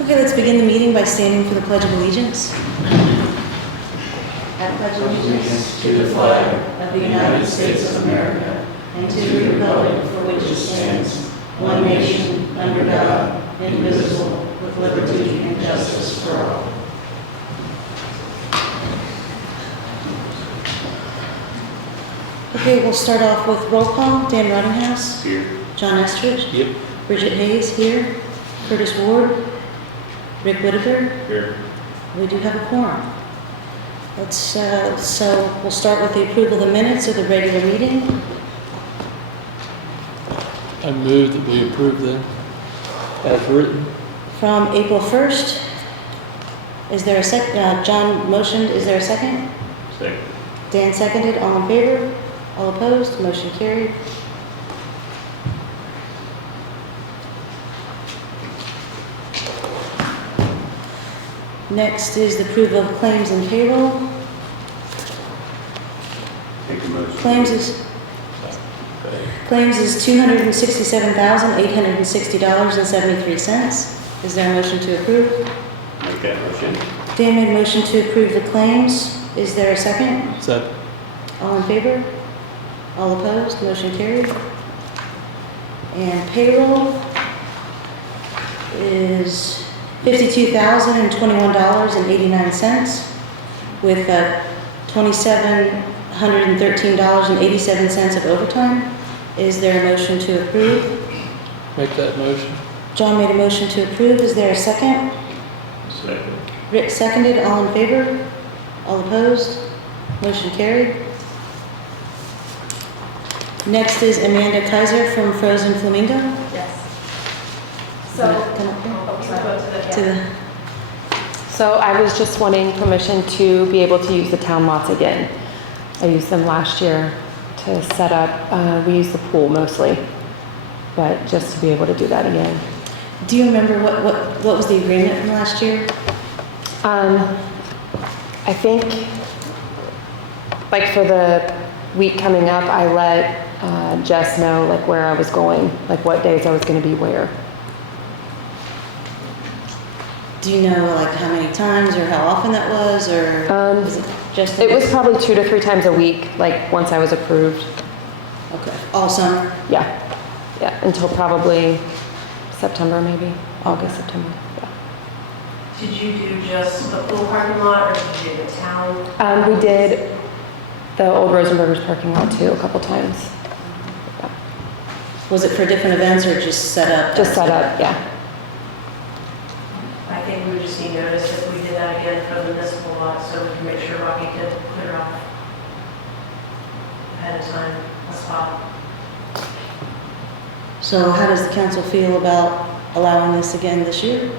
Okay, let's begin the meeting by standing for the Pledge of Allegiance. I pledge allegiance to the flag of the United States of America and to the republic for which it stands, one nation, under God, indivisible, with liberty and justice for all. Okay, we'll start off with roll call. Dan Rottinghaus. Here. John Estridge. Yep. Bridget Hayes here. Curtis Ward. Rick Whitaker. Here. We do have a quorum. So we'll start with the approval of the minutes of the regular meeting. I move that we approve them as written. From April 1st. Is there a second? John motioned. Is there a second? Second. Dan seconded. All in favor? All opposed? Motion carried. Next is the approval of claims and payroll. Make a motion. Claims is $267,860.73. Is there a motion to approve? Make that motion. Dan made a motion to approve the claims. Is there a second? Second. All in favor? All opposed? Motion carried. And payroll is $52,021.89 with $2,713.87 of overtime. Is there a motion to approve? Make that motion. John made a motion to approve. Is there a second? Second. Rick seconded. All in favor? All opposed? Motion carried. Next is Amanda Kaiser from Frozen Flamingo. Yes. So, So I was just wanting permission to be able to use the town lots again. I used them last year to set up, we used the pool mostly, but just to be able to do that again. Do you remember what was the agreement from last year? I think, like for the week coming up, I let Jess know like where I was going, like what days I was going to be where. Do you know like how many times or how often that was, or was it just? It was probably 2 to 3 times a week, like once I was approved. Okay. All summer. Yeah, until probably September, maybe August, September. Yeah. Did you do just the pool parking lot, or did you do the town? We did the old Rosenberger's parking lot too a couple times. Yeah. Was it for different events or just set up? Just set up, yeah. I think we would just need notice if we did that again for the municipal lot, so we can make sure Rocky could clear off ahead of time a spot. So how does the council feel about allowing this again this year?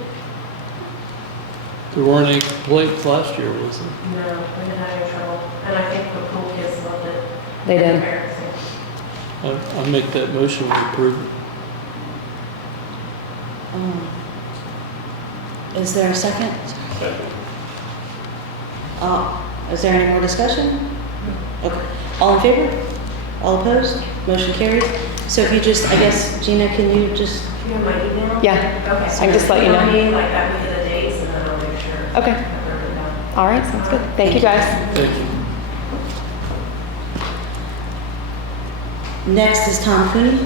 There weren't any complaints last year, was there? No, we didn't have any trouble, and I think the pool kids loved it. They did. The parents think. I make that motion, we approve it. Is there a second? Second. Is there any more discussion? Okay. All in favor? All opposed? Motion carried. So if you just, I guess, Gina, can you just? You have my email? Yeah. Okay. I can just let you know. Email me, like that week of the dates, and then I'll make sure. Okay. that they're written down. All right, sounds good. Thank you guys. Thank you. Next is Tom Cooney.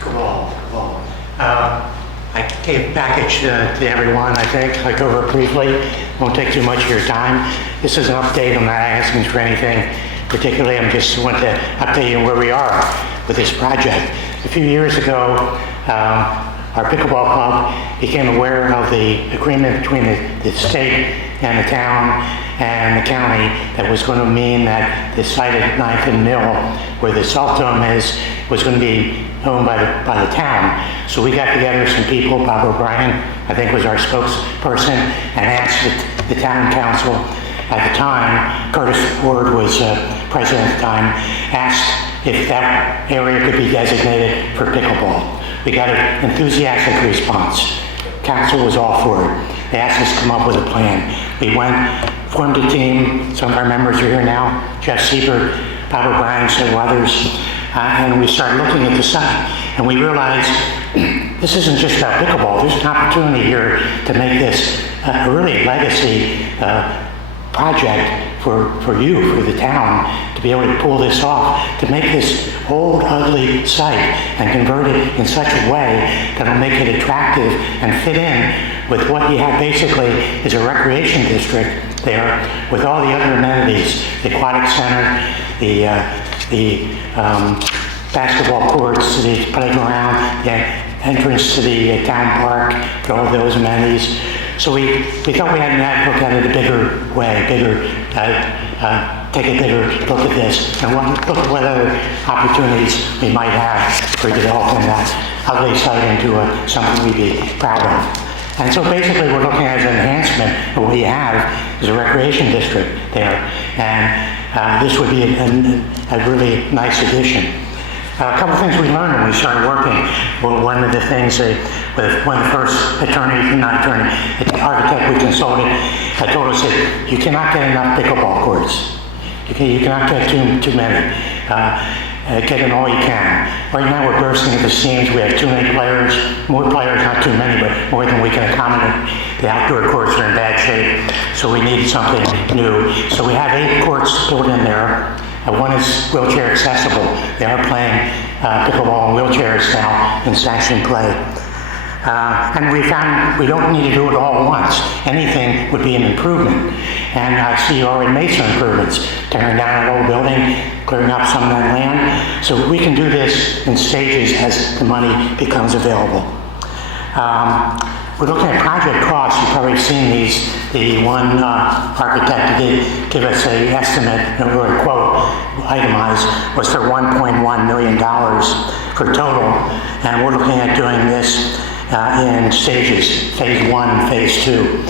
Cool. I gave a package to everyone, I think. I go over it briefly. Won't take too much of your time. This is an update. I'm not asking for anything particularly. I just want to update you where we are with this project. A few years ago, our pickleball club became aware of the agreement between the state and the town and the county that was going to mean that the site at 9th and Mill, where the salt dome is, was going to be owned by the town. So we got together some people, Bob O'Brien, I think was our spokesperson, and asked the town council at the time, Curtis Ward was president at the time, asked if that area could be designated for pickleball. We got an enthusiastic response. Council was all for it. They asked us to come up with a plan. We went, formed a team. Some of our members are here now. Jeff Siebert, Bob O'Brien, several others. And we started looking at the site. And we realized this isn't just about pickleball. There's an opportunity here to make this a really legacy project for you, for the town, to be able to pull this off, to make this old, ugly site and convert it in such a way that'll make it attractive and fit in with what you have basically is a recreation district there with all the other amenities, the aquatic center, the basketball courts, the playground, the entrance to the town park, with all those amenities. So we thought we had to look at it a bigger way, take a bigger look at this and look at what other opportunities we might have for developing that ugly site into something we'd be proud of. And so basically we're looking at an enhancement of what we have is a recreation district there. And this would be a really nice addition. A couple of things we learned when we started working. Well, one of the things with one of the first the architect we consulted, told us that you cannot get enough pickleball courts. You cannot get too many. Get in all you can. Right now we're bursting at the seams. We have too many players, more players, not too many, but more than we can accommodate. The outdoor courts are in bad shape, so we need something new. So we have 8 courts built in there. One is wheelchair accessible. They are playing pickleball in wheelchairs now in sanctioned play. And we found we don't need to do it all at once. Anything would be an improvement. And I see you already made some improvements, tearing down an old building, clearing up some of that land. So we can do this in stages as the money becomes available. We're looking at project costs. You've probably seen these. The one architect did give us an estimate, or a quote, itemized, was for $1.1 million for total. And we're looking at doing this in stages, phase 1, phase 2,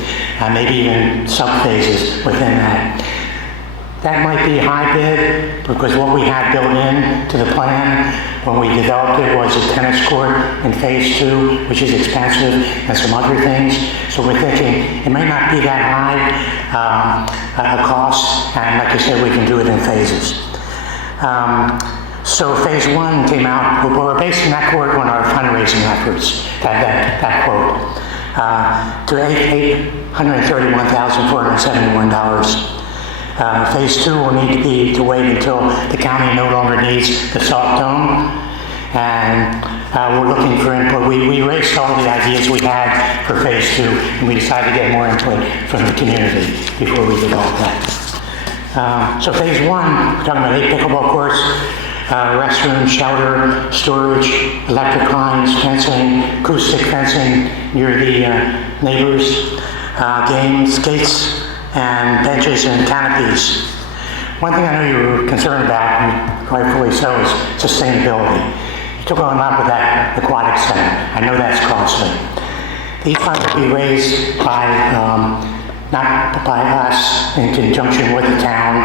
maybe even sub-phases within that. That might be high bid because what we had built in to the plan when we developed it was a tennis court in phase 2, which is expensive, and some other things. So we're thinking it may not be that high a cost, and like I said, we can do it in phases. So phase 1 came out, we're basing that quote on our fundraising efforts, that quote, to $831,471. Phase 2 will need to wait until the county no longer needs the soft dome, and we're looking for input. We raised all the ideas we had for phase 2, and we decided to get more input from the community before we developed that. So phase 1, we're talking about 8 pickleball courts, restroom, shelter, storage, electric lines, fencing, acoustic fencing near the neighbors, games, gates, and benches and canopies. One thing I know you were concerned about, and rightfully so, is sustainability. You took on up with that aquatic center. I know that's costly. These funds will be raised by, not by us, in conjunction with the town,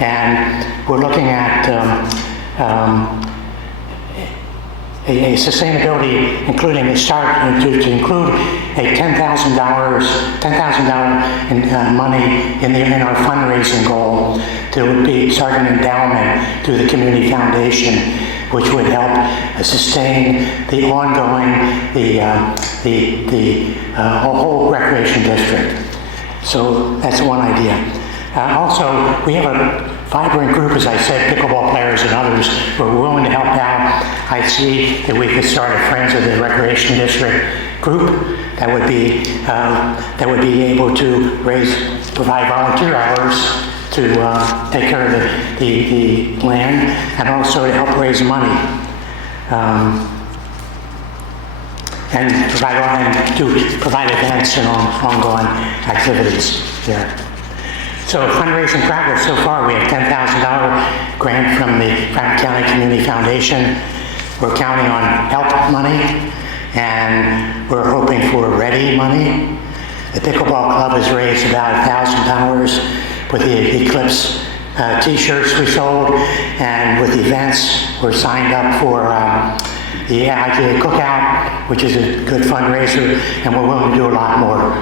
and we're looking at a sustainability, including a start to include a $10,000 in money in our fundraising goal to be start an endowment through the community foundation, which would help sustain the ongoing whole recreation district. So that's one idea. Also, we have a vibrant group, as I said, pickleball players and others who are willing to help out. I see that we could start a Friends of the Recreation District group that would be able to provide volunteer hours to take care of the land and also to help raise money and provide events and ongoing activities there. So fundraising progress so far, we have $10,000 grant from the Franklin County Community Foundation. We're counting on help money, and we're hoping for ready money. The Pickleball Club has raised about $1,000 with the Eclipse t-shirts we sold, and with the events, we're signed up for the IGA Cookout, which is a good fundraiser, and we're willing to do a lot more.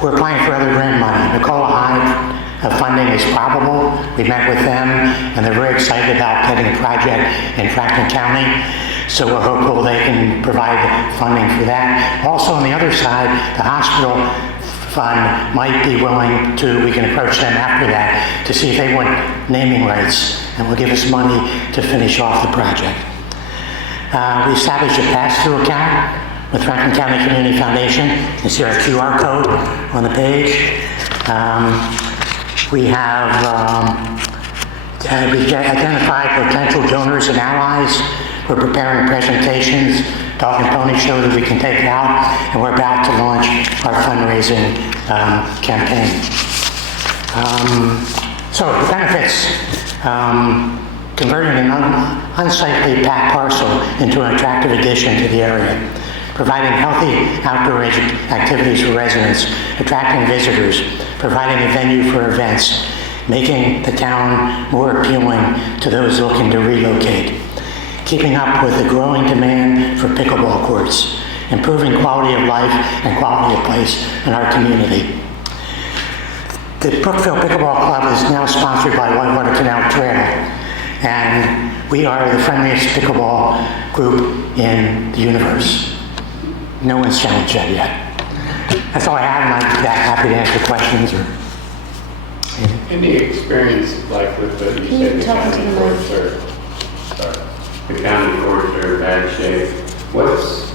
We're applying for other grant money. Nicola Hyde of funding is probable. We met with them, and they're very excited about getting a project in Franklin County. So we're hopeful they can provide funding for that. Also, on the other side, the hospital fund might be willing to, we can approach them after that to see if they want naming rights, and will give us money to finish off the project. We established a pass-through account with Franklin County Community Foundation. You see our QR code on the page. We have we identified potential donors and allies. We're preparing presentations, dog and pony show that we can take out, and we're about to launch our fundraising campaign. So the benefits, converting an unsightly back parcel into an attractive addition to the area, providing healthy outdoor activities for residents, attracting visitors, providing a venue for events, making the town more appealing to those looking to relocate, keeping up with the growing demand for pickleball courts, improving quality of life and quality of place in our community. The Brookville Pickleball Club is now sponsored by Whitewater Canal Trail, and we are the friendliest pickleball group in the universe. No one's challenged that yet. That's all I have, and I'm happy to answer questions. Any experience like with the, you said the county courts are, sorry, the county courts are in bad shape. What's,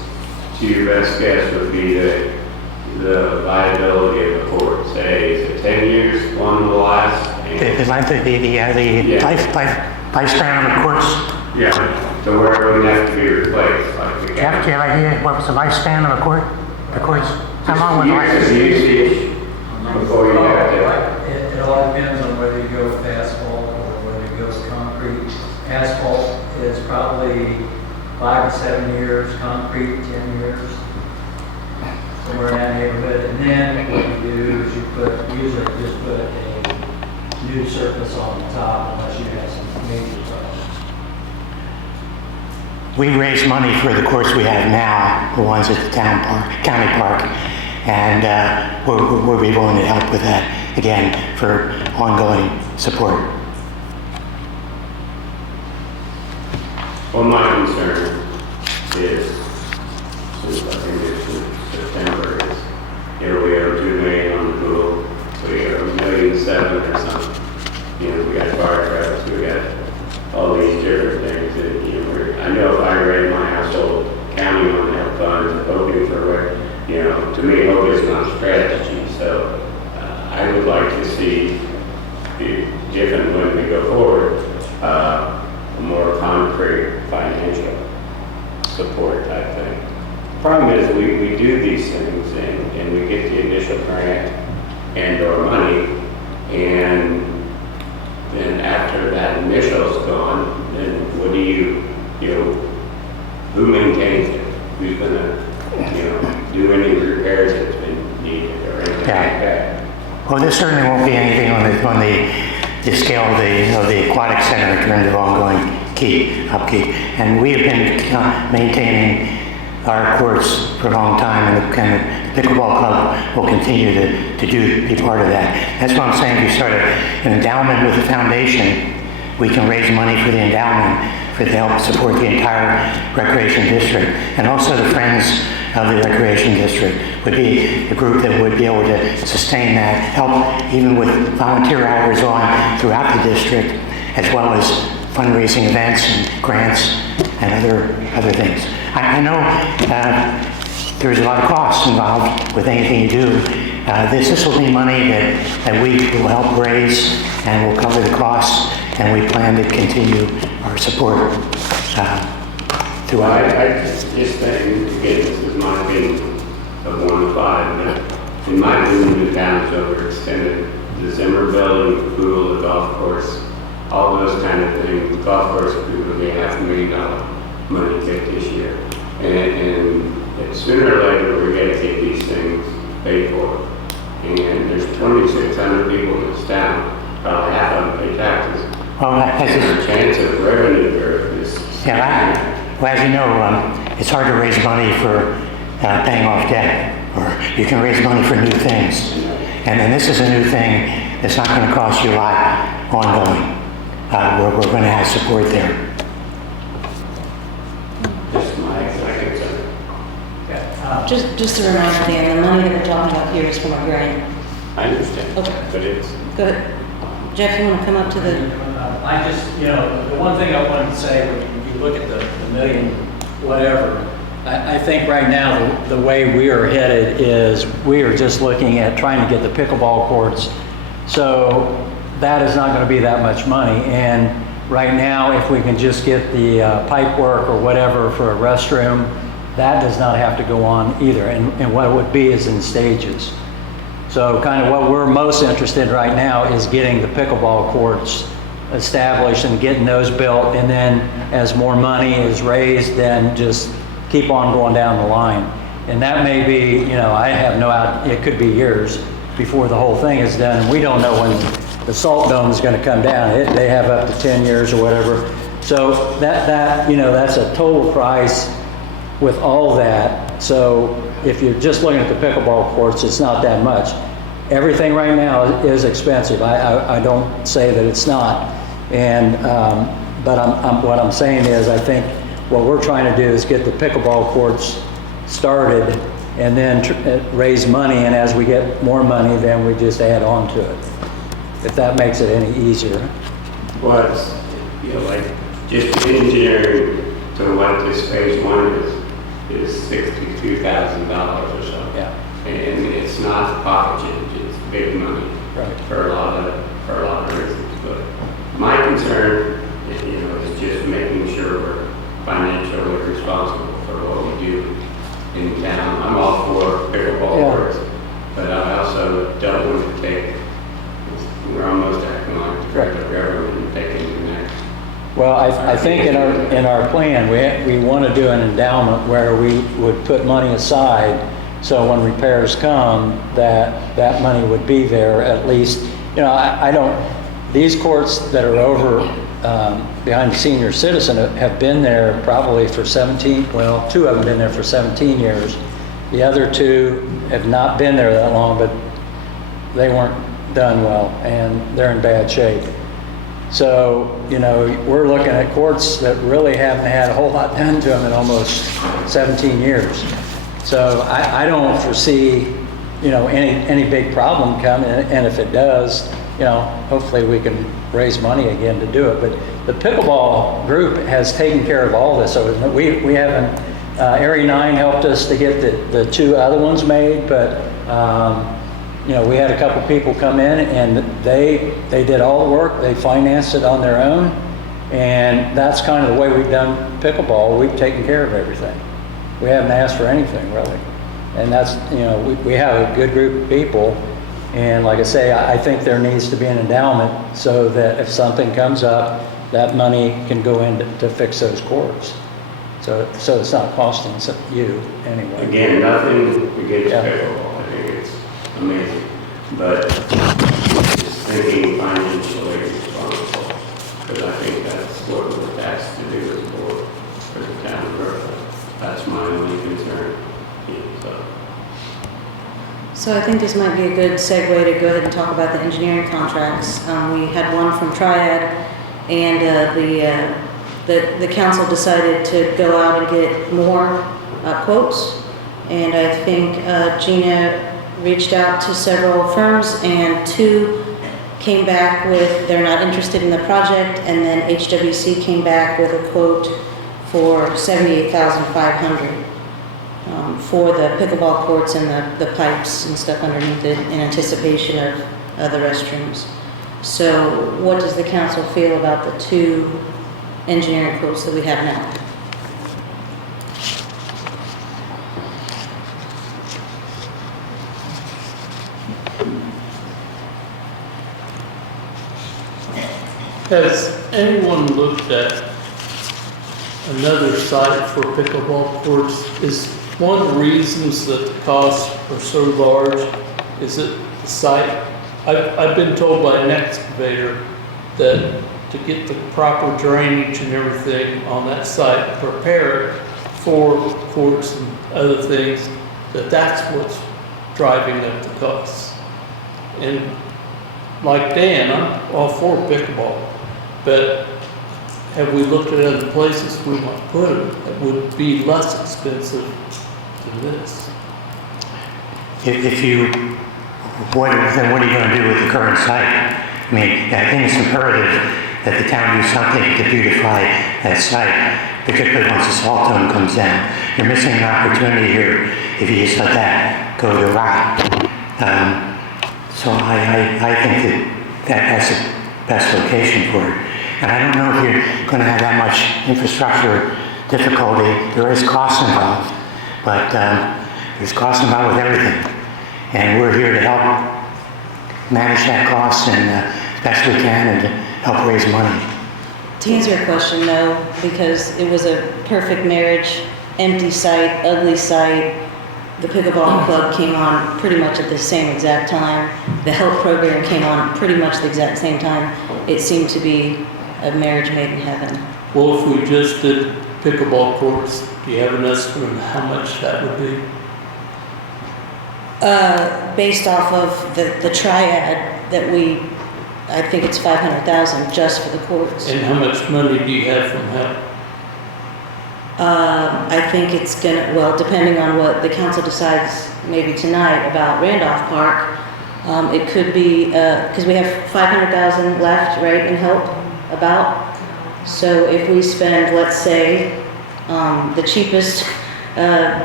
to your best guess, would be the viability of the court? Say, is it 10 years, one will last? The length of the lifespan of the courts? Yeah, so where it wouldn't have to be replaced, like the Do you have an idea what was the lifespan of a court? The courts? How long was years of usage before you have to? It all depends on whether you go with asphalt or whether you go with concrete. Asphalt is probably 5 to 7 years, concrete 10 years, somewhere in that neighborhood. And then what you do is you usually just put a new surface on the top unless you have some major problems. We raise money for the courts we have now, the ones at the county park, and we'll be willing to help with that, again, for ongoing support. Well, my concern is, since I think it's September, is, we owe $2 million on the pool, we owe $1.7 million or something. We got fire trucks, we got all these different things that, I know if I raise my household county on health funds, hoping for what, to me, hope is not a strategy. So I would like to see, if and when we go forward, a more concrete financial support type thing. The problem is we do these things and we get the initial grant and or money, and then after that initial's gone, then what do you who maintains it? Who's gonna, do any repairs that's been needed or anything like that? Well, there certainly won't be anything on the scale of the aquatic center in terms of ongoing upkeep. And we have been maintaining our courts for a long time, and the Pickleball Club will continue to be part of that. That's what I'm saying. If we start an endowment with the foundation, we can raise money for the endowment to help support the entire recreation district. And also the Friends of the Recreation District would be a group that would be able to sustain that, help even with volunteer hours on throughout the district, as well as fundraising events and grants and other things. I know there's a lot of costs involved with anything you do. This will be money that we will help raise and will cover the costs, and we plan to continue our support throughout. I just think, again, this is my opinion of 1 to 5, but in my opinion, the town's overextended. The Zimmer building, the pool, the golf course, all those kind of things. The golf course would be $500,000 money pit this year. And sooner or later, we're going to get these things paid for. And there's 2,600 people in this town, probably half of them pay taxes. Well, The chance of revenue growth is... as you know, it's hard to raise money for paying off debt, or you can raise money for new things. And then this is a new thing It's not going to cost you a lot ongoing. We're going to have support there. Just my concern. Just a reminder, Dan, the money that we're talking about here is from a grant. I understand, Okay. but it's, Go ahead. Jeff, you want to come up to the, I just, the one thing I wanted to say, when you look at the million, whatever, I think right now, the way we are headed is we are just looking at trying to get the pickleball courts. So that is not going to be that much money. And right now, if we can just get the pipe work or whatever for a restroom, that does not have to go on either. And what it would be is in stages. So kind of what we're most interested in right now is getting the pickleball courts established and getting those built. And then as more money is raised, then just keep on going down the line. And that may be, I have no idea, it could be years before the whole thing is done. We don't know when the salt dome is going to come down. They have up to 10 years or whatever. So that's a total price with all that. So if you're just looking at the pickleball courts, it's not that much. Everything right now is expensive. I don't say that it's not. And but what I'm saying is, I think what we're trying to do is get the pickleball courts started and then raise money. And as we get more money, then we just add on to it. If that makes it any easier. well, it's, like, just engineering to what this phase one is $62,000 or so. Yeah. And it's not pocket change, it's big money. Right. For a lot of reasons. But my concern is, is just making sure we're financially responsible for what we do in town. I'm all for pickleball Yeah. courts, but I also don't want to take, we're almost acting like the federal government and taking the next. Well, I think in our plan, we want to do an endowment where we would put money aside, so when repairs come, that money would be there at least. I don't, these courts that are over behind the senior citizen have been there probably for 17, well, 2 of them been there for 17 years. The other 2 have not been there that long, but they weren't done well, and they're in bad shape. So, we're looking at courts that really haven't had a whole lot done to them in almost 17 years. So I don't foresee, any big problem coming, and if it does, hopefully we can raise money again to do it. But the pickleball group has taken care of all this. So we haven't, Area 9 helped us to get the 2 other ones made, but we had a couple people come in and they did all the work. They financed it on their own, and that's kind of the way we've done pickleball. We've taken care of everything. We haven't asked for anything really, and that's we have a good group of people. And like I say, I think there needs to be an endowment so that if something comes up, that money can go in to fix those courts. So it's not costing you anyway. Again, nothing against Yeah. pickleball. I think it's amazing. But just thinking financially responsible, because I think that's what we're asked to do as a board for the town of Brookville. That's my only concern. so I think this might be a good segue to go ahead and talk about the engineering contracts. We had one from Triad, and the council decided to go out and get more quotes. And I think Gina reached out to several firms, and 2 came back with they're not interested in the project, and then HWC came back with a quote for $78,500 for the pickleball courts and the pipes and stuff underneath it in anticipation of the restrooms. So what does the council feel about the 2 engineering quotes that we have now? Has anyone looked at another site for pickleball courts? Is one of the reasons that the costs are so large, is it the site? I've been told by an excavator that to get the proper drainage and everything on that site, prepare it for courts and other things, that's what's driving up the costs. And like Dan, I'm all for pickleball, but have we looked at other places we might put them that would be less expensive than this? If you, then what are you going to do with the current site? I mean, I think it's imperative that the town do something to beautify that site, particularly once the salt dome comes down. You're missing an opportunity here if you just let that go to rot. So I think that's the best location for it. And I don't know if you're going to have that much infrastructure difficulty. There is cost involved, but there's cost involved with everything. And we're here to help manage that cost and as best we can and to help raise money. To answer your question, no, because it was a perfect marriage, empty site, ugly site. The pickleball club came on pretty much at the same exact time. The health program came on pretty much the exact same time. It seemed to be a marriage made in heaven. Well, if we just did pickleball courts, do you have an estimate of how much that would be? Based off of the triad that I think it's 500,000 just for the courts. And how much money do you have from HELP? I think it's gonna, well, depending on what the council decides maybe tonight about Randolph Park, it could be, because we have 500,000 left, right, in help, about. So if we spend, let's say, the cheapest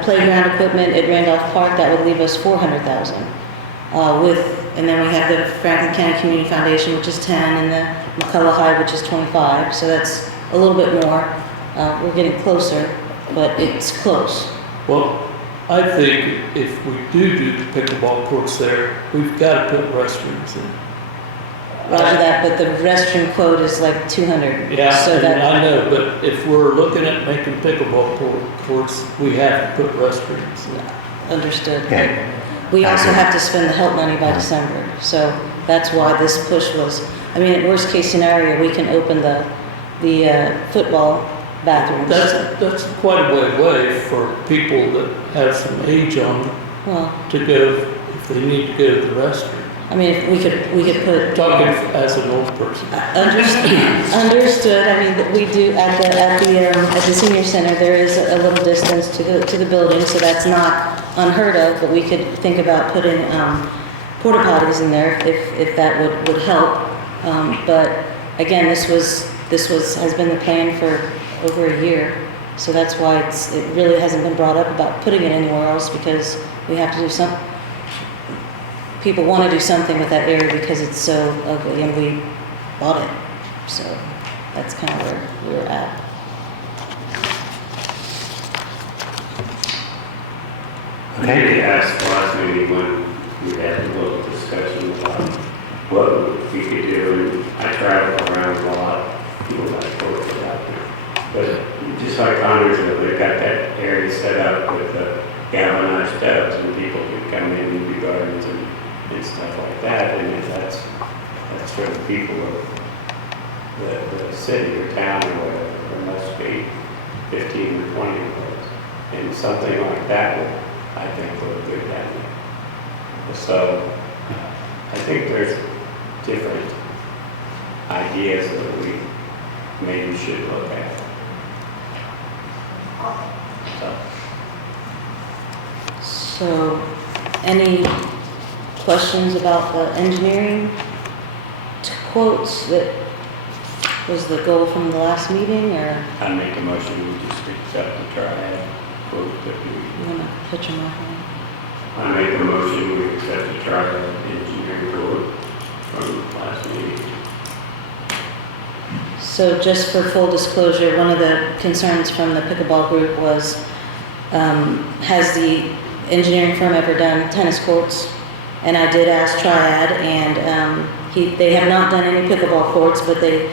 playground equipment at Randolph Park, that would leave us 400,000. And then we have the Franklin County Community Foundation, which is 10, and the McCullough High, which is 25. So that's a little bit more. We're getting closer, but it's close. Well, I think if we do the pickleball courts there, we've got to put restrooms in. Roger that, but the restroom quote is like 200. Yeah, So and that, I know, but if we're looking at making pickleball courts, we have to put restrooms in. understood. Yeah. We also have to spend the help money by December, so that's why this push was, I mean, at worst case scenario, we can open the football bathrooms. That's quite a way away for people that have some age on them Well, to go, if they need to go to the restroom. I mean, if we could put, Talking as an old person. understood, I mean, we do, at the senior center, there is a little distance to the building, so that's not unheard of, but we could think about putting, porta potties in there if that would help. But again, this has been the plan for over a year, so that's why it really hasn't been brought up about putting it anywhere else, because we have to do something. People want to do something with that area because it's so ugly, and we bought it. So that's kind of where we're at. Okay. We asked last meeting when we had a little discussion about what we could do, and I travel around a lot, people like work out there. But just like Connersville, they've got that area set up with the galvanized tubs, and people can come in and do gardens and stuff like that, and if that's for the people of the city or town or whatever, there must be 15 or 20 of those. And something like that would, I think, look good down there. So I think there's different ideas that we maybe should look at. So, any questions about the engineering quotes that was the goal from the last meeting, or I make a motion, we just accept the triad quote that you want to put your mark on? I make a motion, we accept the triad engineering quote from last meeting. So just for full disclosure, one of the concerns from the pickleball group was, has the engineering firm ever done tennis courts? And I did ask Triad, and they have not done any pickleball courts, but they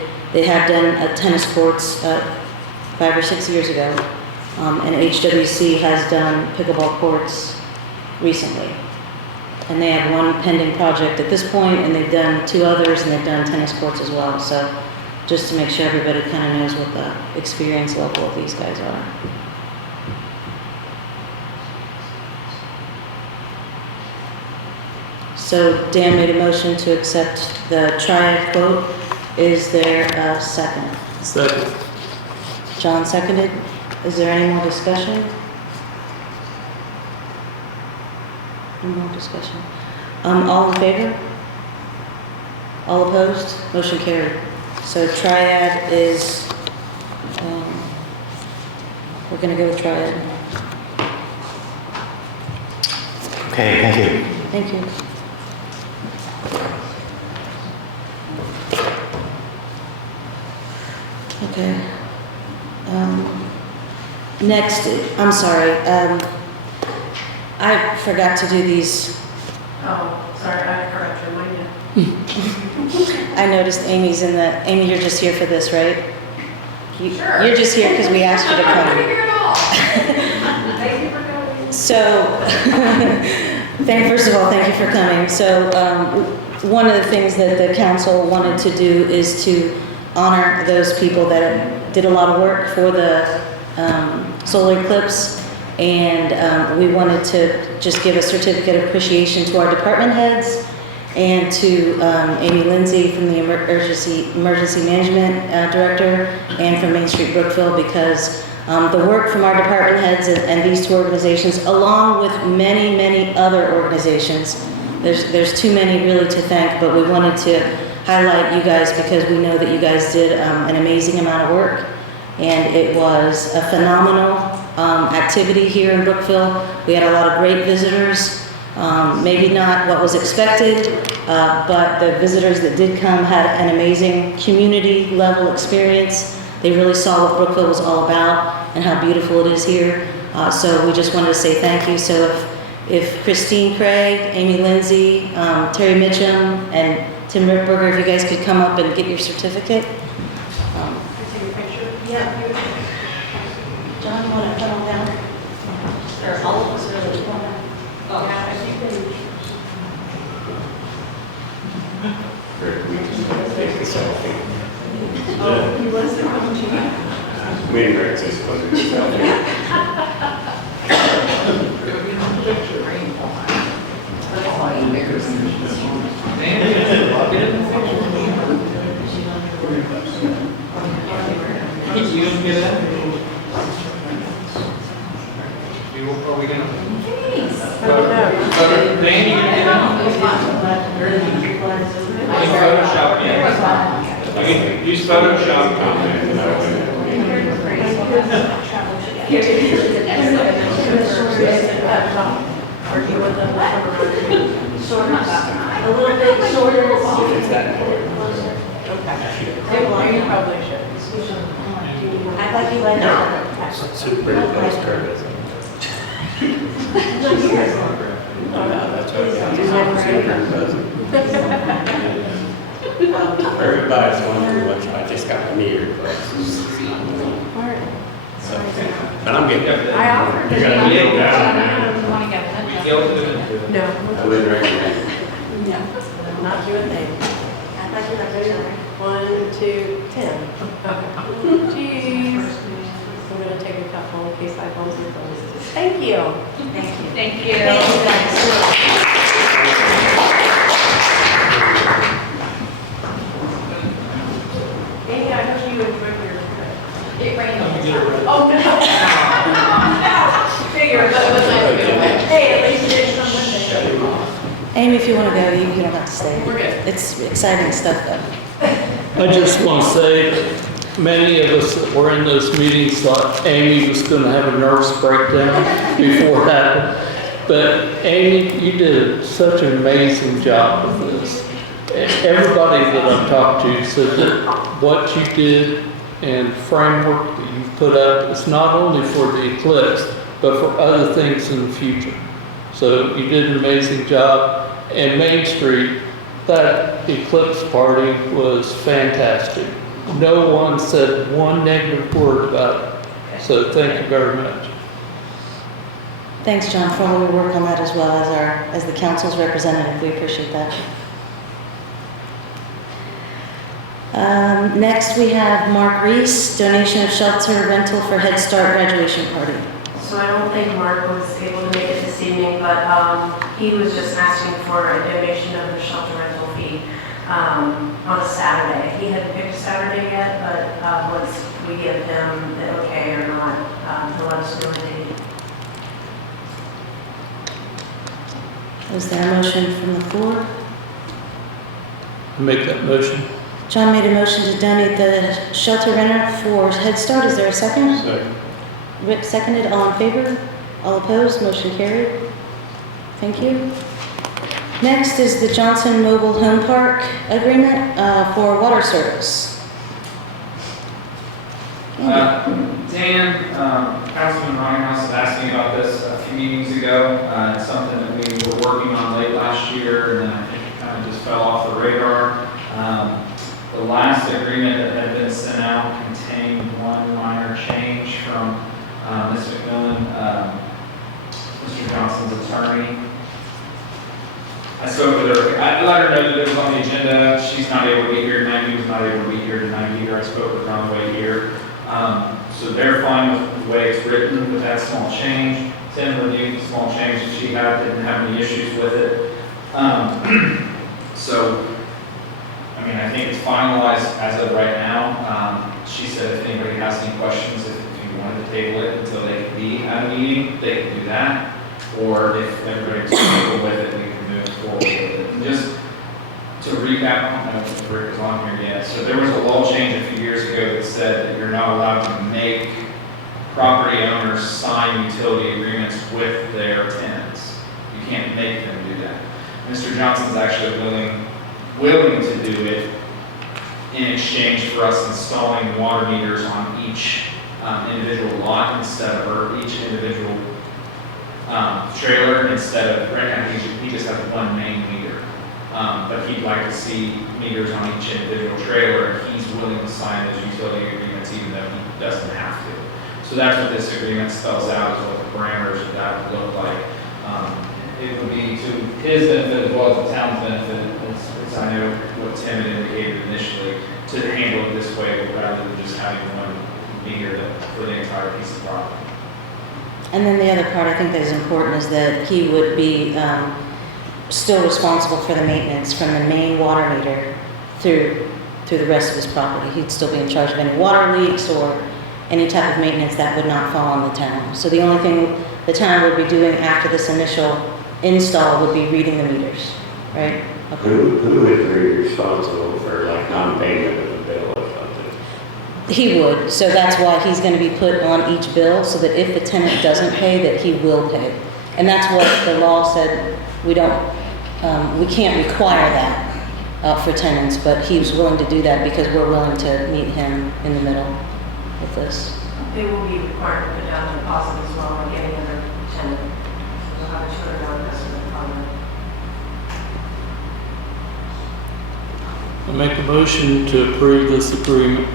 have done tennis courts 5 or 6 years ago. And HWC has done pickleball courts recently. And they have one pending project at this point, and they've done 2 others, and they've done tennis courts as well. So just to make sure everybody kind of knows what the experience level of these guys are. So Dan made a motion to accept the Triad quote. Is there a second? Second. John seconded. Is there any more discussion? No more discussion. All in favor? All opposed? Motion carried. So Triad is, we're gonna go with Triad. Okay, thank you. Thank you. Okay. Next, I'm sorry, I forgot to do these. Oh, sorry, I forgot to remind you. I noticed Amy's in the, Amy, you're just here for this, right? Sure. You're just here because we asked you to I'm come. here at all. Thank you for coming. So, first of all, thank you for coming. So, one of the things that the council wanted to do is to honor those people that did a lot of work for the solar eclipse, and we wanted to just give a certificate of appreciation to our department heads and to Amy Lindsay from the Emergency Management Director and from Main Street Brookville, because the work from our department heads and these two organizations, along with many, many other organizations, there's too many really to thank, but we wanted to highlight you guys because we know that you guys did an amazing amount of work, and it was a phenomenal activity here in Brookville. We had a lot of great visitors, maybe not what was expected, but the visitors that did come had an amazing community level experience. They really saw what Brookville was all about and how beautiful it is here. So we just wanted to say thank you. So if Christine Craig, Amy Lindsay, Terry Mitchum, and Tim Ripberger, if you guys could come up and get your certificate. Can I take a picture? Yeah. John, you want to come on down? Or all of us are really come on down? Yeah, I think Rick, we can take a selfie. he wants to come to you. Me and Rick just want to do a selfie. You gonna get that? Are we gonna? Dan, you gonna get that? In Photoshop, yeah. You can use Photoshop. Working with them. Sort of. A little bit shorter. It's that important. Okay. You probably should. Act like you like it. Super postcard, isn't it? That's what everybody's wondering what I just got my knee replaced. But I'm getting there. I offered. You're gonna kneel down. No, I wouldn't recommend it. not you a thing. Act like you like it. 1, 2, 10. Jeez. I'm gonna take a couple in case I bump your thumbs. Thank you. Thank you. Thank you. Thank you, guys. Amy, I hope you enjoyed your trip. It rained. Oh, no. Figure, but it was nice to go. Hey, at least you didn't come Monday. Amy, if you want to go, you don't have to stay. We're good. It's exciting stuff, though. I just want to say that many of us that were in those meetings thought Amy was going to have a nervous breakdown before it happened. But Amy, you did such an amazing job with this. Everybody that I've talked to said that what you did and framework that you've put up is not only for the eclipse, but for other things in the future. So you did an amazing job. And Main Street, that eclipse party was fantastic. No one said one negative word about it. So thank you very much. Thanks, John, for all your work on that as well as the council's representative. We appreciate that. Next, we have Mark Reese, donation of shelter rental for Head Start graduation party. So I don't think Mark was able to make it this evening, but he was just asking for a donation of the shelter rental fee on a Saturday. He hadn't picked a Saturday yet, but once we give him the okay or not, he'll let us know the date. Is there a motion from the floor? Make that motion. John made a motion to donate the shelter renter for Head Start. Is there a second? Second. Rick seconded. All in favor? All opposed? Motion carried. Thank you. Next is the Johnson Mobile Home Park Agreement for water service. Dan, Councilman Rottinghaus was asking about this a few meetings ago. It's something that we were working on late last year, and then I think it kind of just fell off the radar. The last agreement that had been sent out contained one minor change from Ms. McMillan, Mr. Johnson's attorney. I spoke with her. I let her know that it was on the agenda. She's not able to be here tonight. He was not able to be here tonight either. I spoke with her on the way here. So they're fine with the way it's written, with that small change. Tim reviewed the small change that she had, didn't have any issues with it. So, I mean, I think it's finalized as of right now. She said if anybody has any questions, if you wanted to table it until they could be at a meeting, they could do that. Or if everybody's comfortable with it, we can move forward with it. And just to recap, I don't know if Rick is on here yet. So there was a law change a few years ago that said that you're not allowed to make property owners sign utility agreements with their tenants. You can't make them do that. Mr. Johnson's actually willing to do it in exchange for us installing water meters on each individual lot instead of, or each individual trailer instead of, right now he just has one main meter. But he'd like to see meters on each individual trailer, and he's willing to sign those utility agreements even though he doesn't have to. So that's what this agreement spells out, is what the parameters of that would look like. It would be to his benefit as well as the town's benefit, as I know what Tim had indicated initially, to handle it this way rather than just having one meter for the entire piece of property. And then the other part I think that is important is that he would be still responsible for the maintenance from the main water meter through the rest of his property. He'd still be in charge of any water leaks or any type of maintenance that would not fall on the town. So the only thing the town would be doing after this initial install would be reading the meters, right? Okay. Who would be responsible for like non-payment of a bill or something? He would, so that's why he's going to be put on each bill, so that if the tenant doesn't pay, that he will pay. And that's what the law said, we can't require that for tenants, but he was willing to do that because we're willing to meet him in the middle with this. They will be required to put down a deposit as well, like any other tenant. They'll have a $200 investment fund. I make a motion to approve this agreement.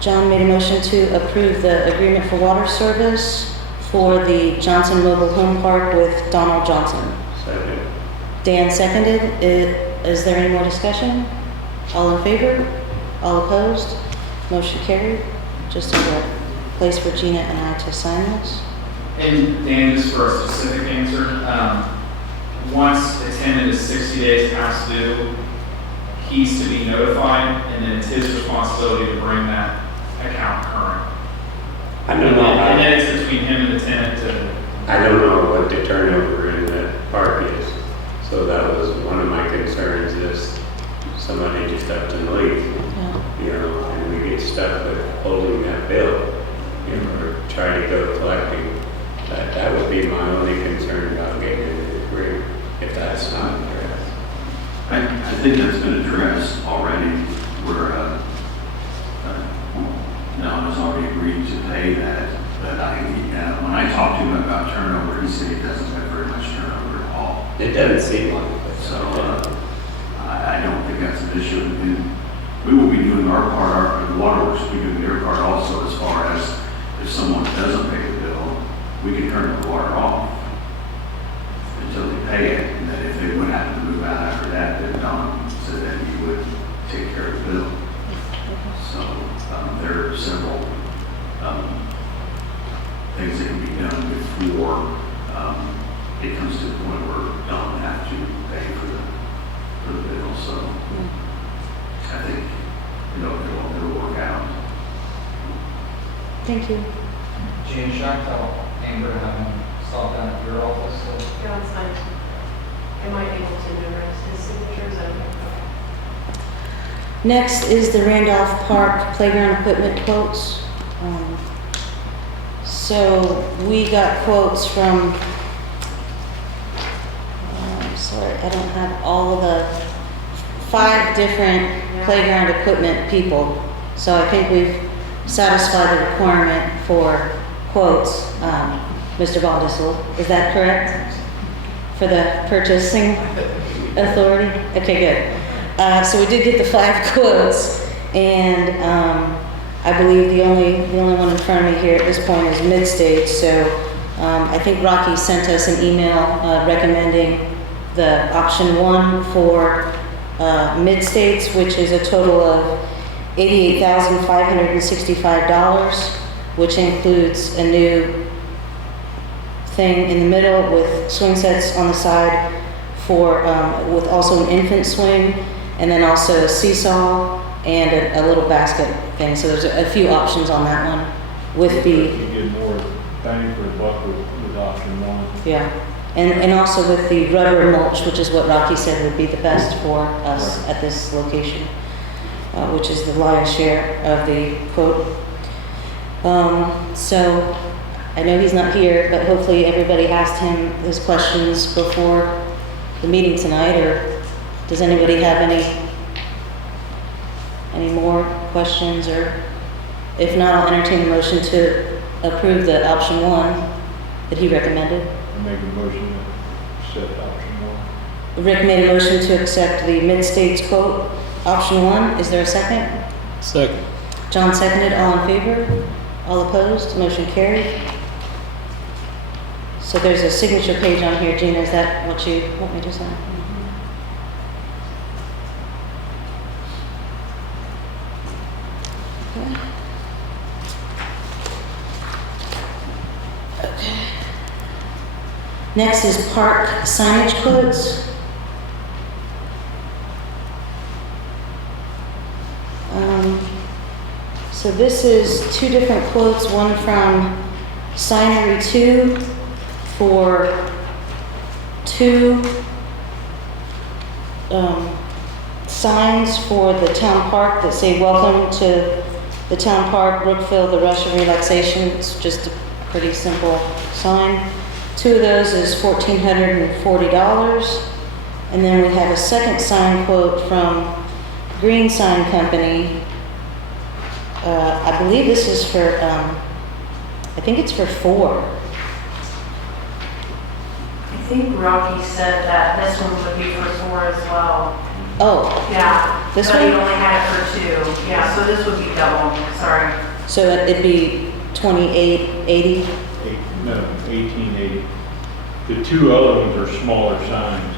John made a motion to approve the agreement for water service for the Johnson Mobile Home Park with Donald Johnson. Second. Dan seconded. Is there any more discussion? All in favor? All opposed? Motion carried. Just have a place for Gina and I to sign this. And Dan, just for a specific answer, once a tenant is 60 days past due, he's to be notified, and then it's his responsibility to bring that account current. I don't know. And then it's between him and the tenant to. I don't know what the turnover in that park is. So that was one of my concerns, is somebody just up to leave, you know, and we get stuck with holding that bill, you know, or trying to go collecting. That would be my only concern about getting into the agreement, if that's not addressed. I think that's been addressed already, where Don has already agreed to pay that. But when I talked to him about turnover, he said he doesn't have very much turnover at all. It doesn't seem like it. So I don't think that's an issue. And we will be doing our part, the waterworks will be doing their part also, as far as if someone doesn't pay the bill, we can turn the water off until they pay it. And then if they would have to move out after that, then Don said that he would take care of the bill. So there are several things that can be done before it comes to the point where y'all have to pay for the bill. So I think it'll work out. Thank you. Gene, should I tell Amber to have him stop down at your office? Yeah, it's fine. Am I able to memorize his signatures? Okay. Next is the Randolph Park playground equipment quotes. So we got quotes from, sorry, I don't have all of the 5 different playground equipment people. So I think we've satisfied the requirement for quotes. Mr. Baldissel, is that correct? For the purchasing authority? Okay, good. So we did get the 5 quotes, and I believe the only one in front of me here at this point is Mid-State. So I think Rocky sent us an email recommending the option 1 for Mid-States, which is a total of $88,565, which includes a new thing in the middle with swing sets on the side for with also an infant swing, and then also a seesaw and a little basket thing. So there's a few options on that one with the, You get more bang for the buck with option 1. yeah. And also with the rubber mulch, which is what Rocky said would be the best for us at this location, which is the lion's share of the quote. So I know he's not here, but hopefully everybody asked him his questions before the meeting tonight, or does anybody have any more questions? Or if not, I'll entertain the motion to approve the option 1 that he recommended. I make a motion to accept option 1. Rick made a motion to accept the Mid-States quote, option 1. Is there a second? Second. John seconded. All in favor? All opposed? Motion carried. So there's a signature page on here. Gina, is that what you want me to sign? Okay. Next is park signage quotes. So this is 2 different quotes, one from Signery 2 for 2 signs for the town park that say "Welcome to the town park, Brookville, the rush of relaxation." It's just a pretty simple sign. 2 of those is $1,440. And then we have a second sign quote from Green Sign Company. I believe this is for, I think it's for 4. I think Rocky said that this one would be for 4 as well. Oh, Yeah. This but he one? only had it for 2. Yeah, so this would be double. Sorry. so it'd be $2,880. 1880. The 2 other ones are smaller signs.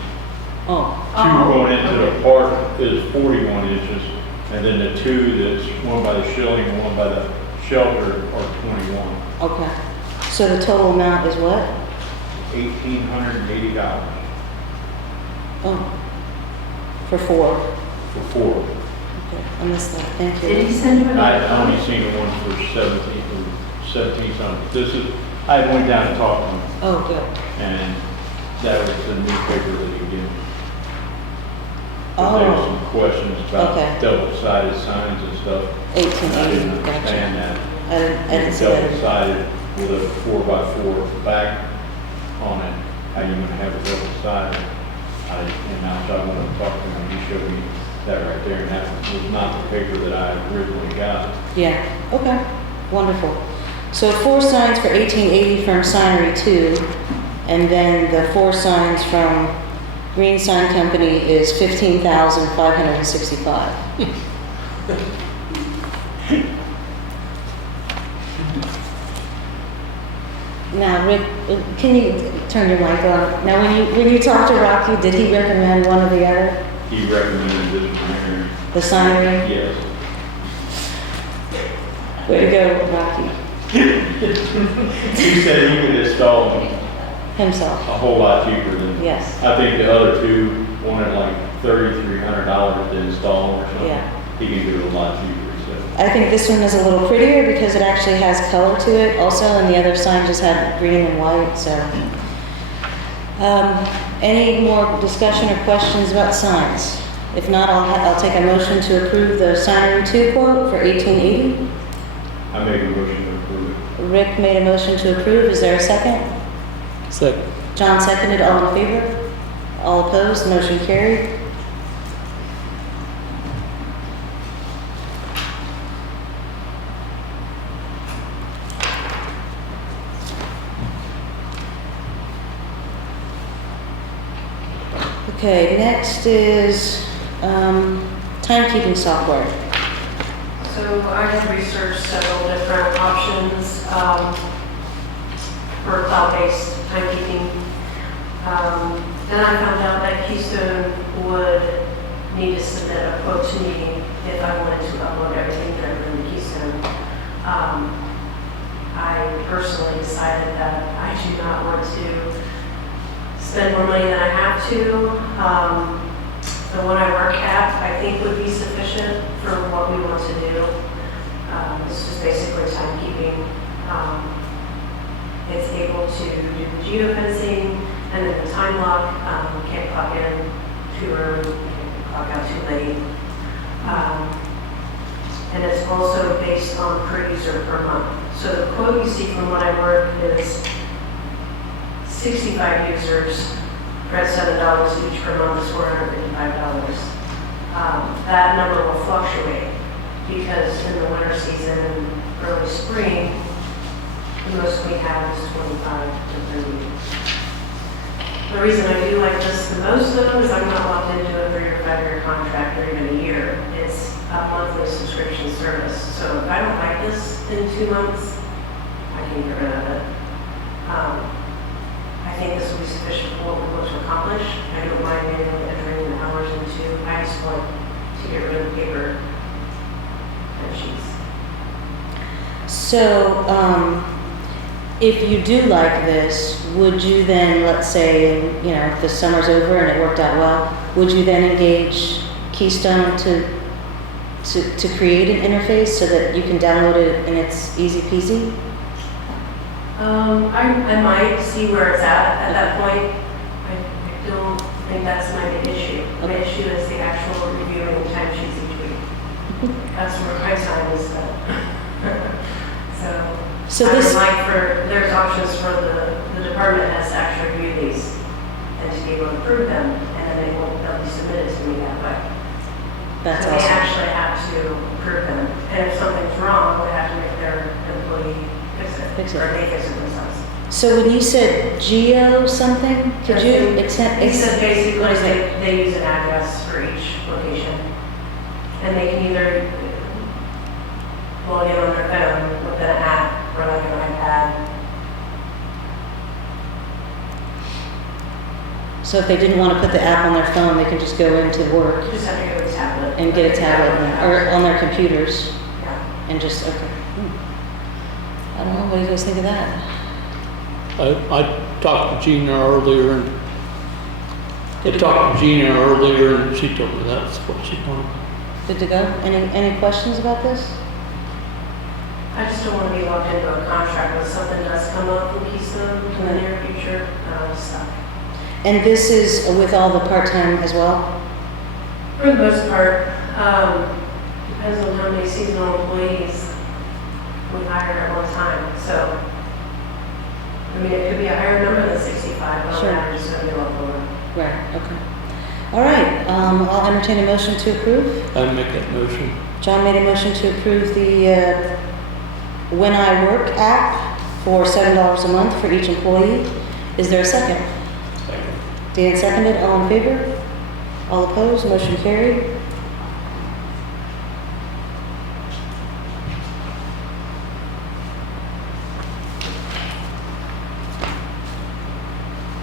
Oh, 2 going into the park is 41 inches, and then the 2 that's one by the shilling and one by the shelter are 21. okay. So the total amount is what? $1,880 Oh, for 4. for 4. Okay, I missed that. Thank Did he you. send you I another? only seen the one for 17 something. This is, I went down and talked to him, Oh, good. and that was the newspaper that he gave me. But there were Oh, some questions about okay. double-sided signs and stuff. I 1880, didn't gotcha. understand that. I didn't see that. Double-sided with a 4x4 back on it, how you gonna have it double-sided? And now I want to talk to him, and he showed me that right there, and that was not the paper that I originally got. Yeah, okay, wonderful. So 4 signs for $1,880 from Signery 2, and then the 4 signs from Green Sign Company is $15,565. Now, Rick, can you turn your mic on? Now, when you talked to Rocky, did he recommend one or the other? He recommended this one here. The Signery? Yes. Way to go, Rocky. He said he could install them Himself, a whole lot cheaper than, yes, I think the other two wanted like $3,300 to install them or something. yeah. He can do it a lot cheaper, so. I think this one is a little prettier because it actually has color to it also, and the other sign just had green and white, so. Any more discussion or questions about signs? If not, I'll take a motion to approve the sign 2 quote for $18.80. I make a motion to approve it. Rick made a motion to approve. Is there a second? Second. John seconded. All in favor? All opposed? Motion carried. Okay, next is timekeeping software. So I have researched several different options for cloud-based timekeeping. And I found out that Keystone would need to submit a quote to me if I wanted to upload everything directly into Keystone. I personally decided that I do not want to spend more money than I have to. The When I Work app, I think, would be sufficient for what we want to do. This is basically timekeeping. It's able to do the geofencing and then the time lock. You can't clock in too early, you can't clock out too late. And it's also based on per user per month. So the quote you see from When I Work is 65 users at $7 each per month is $455. That number will fluctuate because in the winter season and early spring, the most we have is 25 to 30. The reason I do like this the most though is I'm not locked into a 3 or 5 year contract or even a year. It's a monthly subscription service. So if I don't like this in 2 months, I can get rid of it. I think this will be sufficient for what we want to accomplish. I don't mind manually entering the hours into. I just want to get rid of paper and sheets. So, if you do like this, would you then, let's say, if the summer's over and it worked out well, would you then engage Keystone to create an interface so that you can download it and it's easy peasy? I might see where it's at that point. I don't think that's my big issue. My issue is the actual reviewing the timesheets each week. That's where my time is spent. So I this, would like there's options for the department heads to actually review these and to be able to approve them, and then they'll be submitted to me that way. that's So they awesome. actually have to approve them, and if something's wrong, they have to make their employee fix it, or they fix it themselves. So when you said geo something, could you He said basically they use an address for each location, and they can either log in on their phone with an app or like an iPad. So if they didn't want to put the app on their phone, they can just go into work Just have to go to the tablet. and get a tablet or on their computers Yeah. and just, okay. I don't know, what do you guys think of that? I talked to Gina earlier and Good I to go. talked to Gina earlier and she told me that's what she wanted. Good to go? Any questions about this? I just don't want to be locked into a contract when something does come up in Keystone in the near future, and I'll just stop. And this is with all the part-time as well? For the most part, depends on how many seasonal employees we hire at one time. So, I mean, it could be a higher number than 65, but on Sure. average, it's going to be a lot lower. Right, okay. All right, I'll entertain a motion to approve. I make that motion. John made a motion to approve the When I Work app for $7 a month for each employee. Is there a second? Second. Dan seconded. All in favor? All opposed? Motion carried.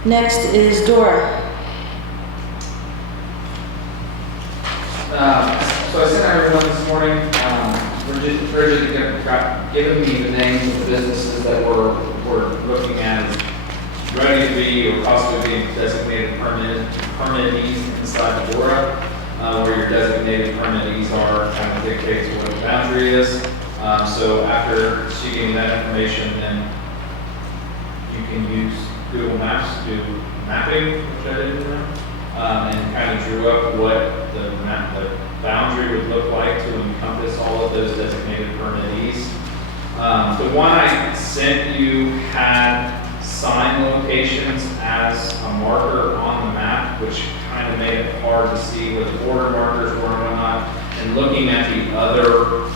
Next is DORA. So I sent out everyone this morning, we're Bridget given me the names of the businesses that we're looking at as ready to be or possibly being designated permittees inside the DORA, where your designated permittees are, kind of dictates what the boundary is. So after she gave me that information, then you can use Google Maps to do mapping, which I didn't know, and kind of drew up what the boundary would look like to encompass all of those designated permittees. The one I sent you had sign locations as a marker on the map, which kind of made it hard to see where the border markers were and whatnot. And looking at the other,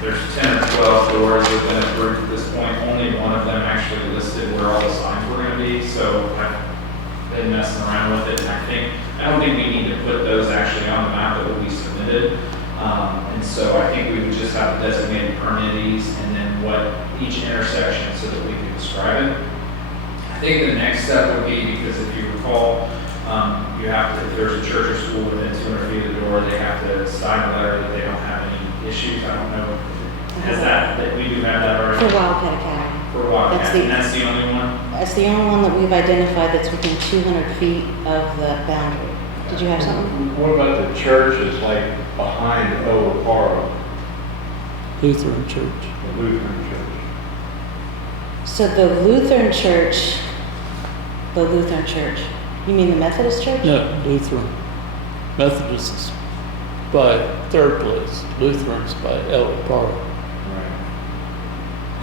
there's 10 or 12 doors that have been approved at this point. Only one of them actually listed where all the signs were going to be. So I've been messing around with it. And I don't think we need to put those actually on the map that will be submitted. And so I think we would just have designated permittees and then what each intersection so that we can describe it. I think the next step would be, because if you recall, you have to, if there's a church or school within 200 feet of the door, they have to sign a letter that they don't have any issues. I don't know. Has that we do have that already? For Wildcat Academy. For Wildcat, That's the- and that's the only one? That's the only one that we've identified that's within 200 feet of the boundary. Did you have something? What about the churches like behind Opara, Lutheran Church. the Lutheran church? So the Lutheran Church, you mean the Methodist Church? No, Lutheran. Methodist is by third place. Lutheran's by El Park.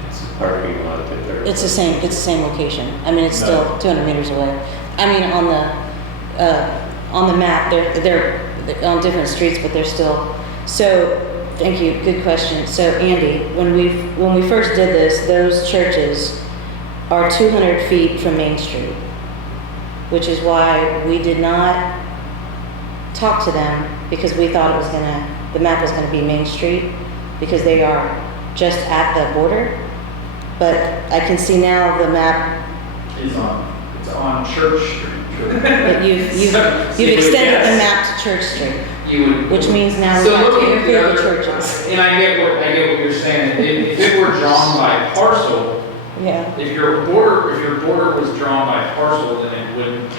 It's a parking lot that they're. It's the same location. I mean, it's still 200 meters away. I mean, on the map, they're on different streets, but they're still. So, thank you. Good question. So, Andy, when we first did this, those churches are 200 feet from Main Street, which is why we did not talk to them, because we thought the map was gonna be Main Street, because they are just at the border. But I can see now the map. It's on Church Street. But you've extended the map to Church Street, You would. which means now we So have to looking at include the other churches. And I get what you're saying. If it were drawn by parcel, Yeah, if your border was drawn by parcel, then it wouldn't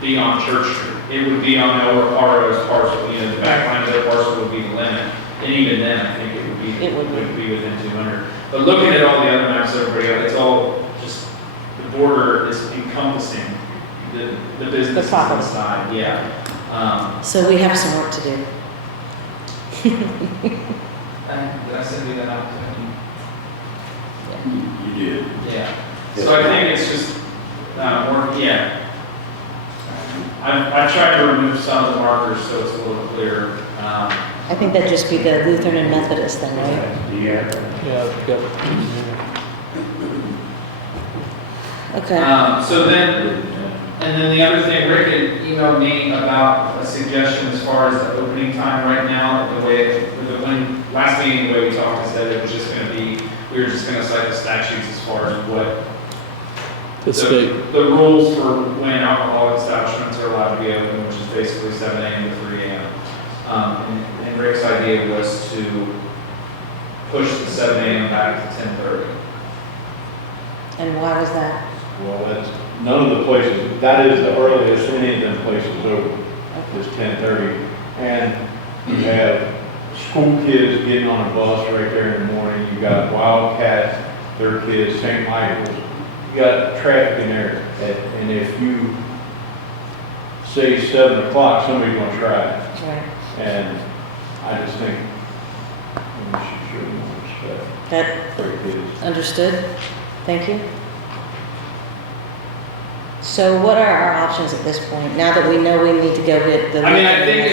be on Church Street. It would be on El Reparo's parcel. You know, the back line of their parcel would be the limit. And even then, I think it would be within 200. But looking at all the other maps, everybody else, it's all just, the border is encompassing the business property. inside, yeah. so we have some work to do. Did I send you that out? You did. Yeah. So I think it's just, yeah. I've tried to remove some of the markers so it's a little clearer. I think that'd just be the Lutheran and Methodist then, right? Yeah. Yeah, I've got it in there. Okay. So then, and then the other thing, Rick had emailed me about a suggestion as far as the opening time right now, last meeting, the way we talked is that it was just gonna be, we were just gonna cite the statutes as far as what The state. the rules for when alcoholic establishments are allowed to be open, which is basically 7 a.m. to 3 a.m. And Rick's idea was to push the 7 a.m. back to 10:30. And why was that? Well, that's, none of the places, that is the earliest any of them places open, is 10:30. And you have school kids getting on a bus right there in the morning, you got Wildcat, their kids, St. Michael's, you got traffic in there, and if you say 7 o'clock, somebody's gonna try it. Right. And I just think we should show more respect That for kids. understood? Thank you. So what are our options at this point, now that we know we need to go get the... I mean, I think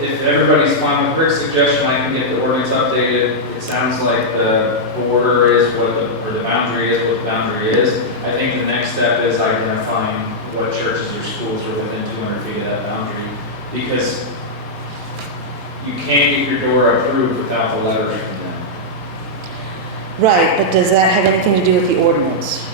if everybody's fine with Rick's suggestion, I can get the ordinance updated. It sounds like the border is or the boundary is what the boundary is. I think the next step is identifying what churches or schools are within 200 feet of that boundary, because you can't get your DORA approved without the letters from them. Right, but does that have anything to do with the ordinance?